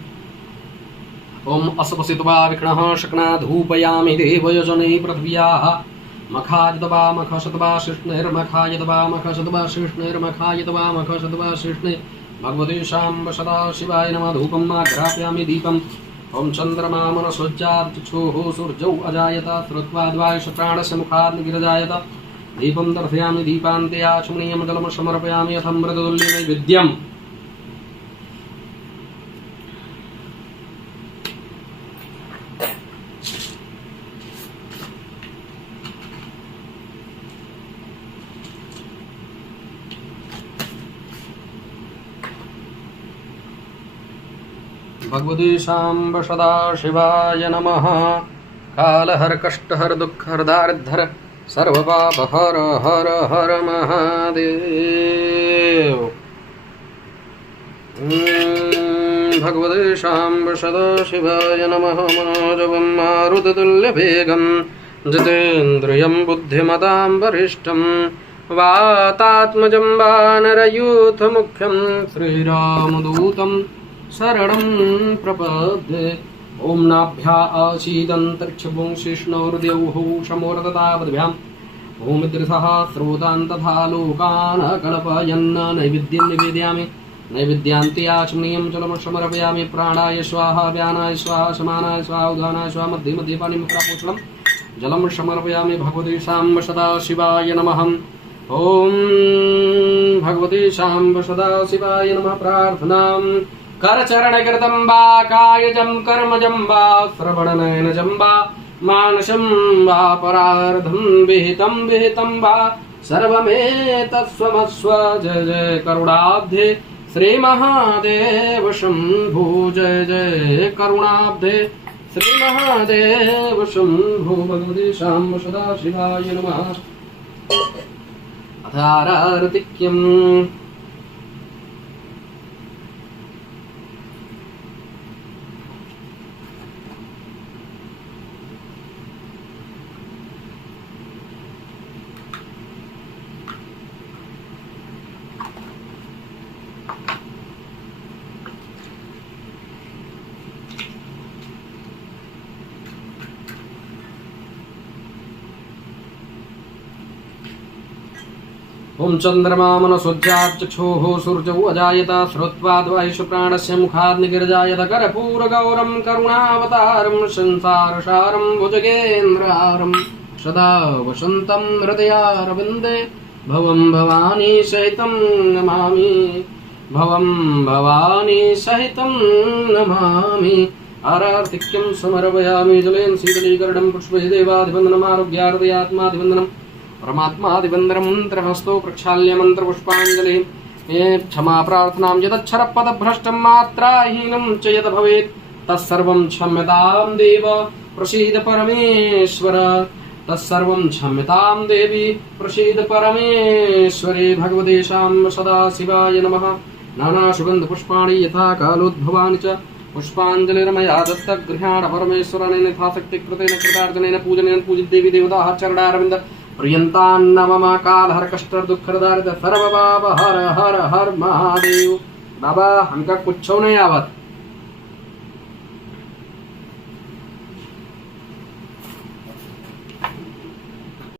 ओम असपसित्वा विष्णः शक्ना धूपयामि। देवयजने पृथिव्याः मखायतवा मखशतवा शिष्णैर्मखायतवा मखशतवा शिष्णैर्मखायतवा मखशतवा शिष्णे। भगवते शाम्ब सदा शिवाय नमः। धूपम् आघ्रापयामि। दीपम् ओम चंद्रमा मनसोज्जाचक्षुः सूर्यौ अजायत श्रुत्वाद्वायुष प्राणस्य मुखात् निगिरजायत दीपं दर्शयामि दीपान्ते आचमनीयं जलं समर्पयामि अथमृततुल्यं नैवेद्यम्। भगवते शाम्ब सदाशिवाय नमः। कालहर कष्टहर दुःखहर दारिद्र्य सर्वपापहर हर हर महादेव। भगवते शाम्ब सदाशिवाय नमः। मनोजवं मारुततुल्यवेगं जितेन्द्रियं बुद्धिमतां वरिष्ठं वातात्मजं वानरयूथमुख्यं श्रीरामदूतं शरणं प्रपद्ये। ओम नाभ्या आसीदन्तरिक्षपुंशिष्णोर्द्यौः शमोरततावद्भ्यां भूमिदृशः स्रोतान् तथा लोकान् कल्पयन् नैवेद्यं निवेदयामि। नैवेद्यान्ते आचमनीयं जलं समर्पयामि। प्राणाय स्वाहा व्यानाय स्वाहा समानाय स्वाहा उदानाय स्वाहा मध्ये मध्ये पाणिं प्रापोषणं जलं समर्पयामि। भगवते शाम्ब सदाशिवाय नमः। ओम भगवते शाम्ब सदाशिवाय नमः। प्रार्थनां करचरणकृतं वा कायजं कर्मजं वा श्रवणनयनजं वा मानसं वा परार्धं विहितं वा सर्वमेतत्स्वमस्व। जय जय करुणाब्धे श्रीमहादेव शम्भो। जय जय करुणाब्धे श्रीमहादेव शम्भो। भगवते शाम्ब सदाशिवाय नमः। अथारार्तिक्यम्। ओम चंद्रमा मनसोज्जाचक्षुः सूर्यौ अजायत श्रुत्वाद्वायुष प्राणस्य मुखात् निगिरजायत। कर्पूरगौरं करुणावतारं संसारसारं भुजगेन्द्रहारं सदा वसन्तं हृदयारविन्दे भवं भवानी सहितं नमामि। भवं भवानी सहितं नमामि। आरार्तिक्यं समर्पयामि जलेन शीतलीकरणं पुष्पैः देवाधिवन्दनमारोग्यार्दयात्माधिवन्दनं परमात्मादिवन्दनं मंत्रहस्तो प्रक्षाल्य मंत्र पुष्पांजलि। क्षमा प्रार्थनां यदक्षर पद भ्रष्टं मात्राहीनं च यत् भवेत् तत्सर्वं क्षम्यतां देव प्रसीद परमेश्वर। तत्सर्वं क्षम्यतां देवी प्रसीद परमेश्वरे। भगवते शाम्ब सदाशिवाय नमः। नाना सुगंध पुष्पाणि यथा कालोद्भवानि च पुष्पांजलिर्मया दत्त गृहाण परमेश्वरेण यथाशक्ति कृतेन कृतार्जनेन पूजनेन पूजित देवी देवताः चरणारविन्द प्रियंतान्न मम कालहर कष्ट दुख दारिद्र सर्व बाबा हर हर हर महादेव। बाबा हमका कुछ नहीं आवत।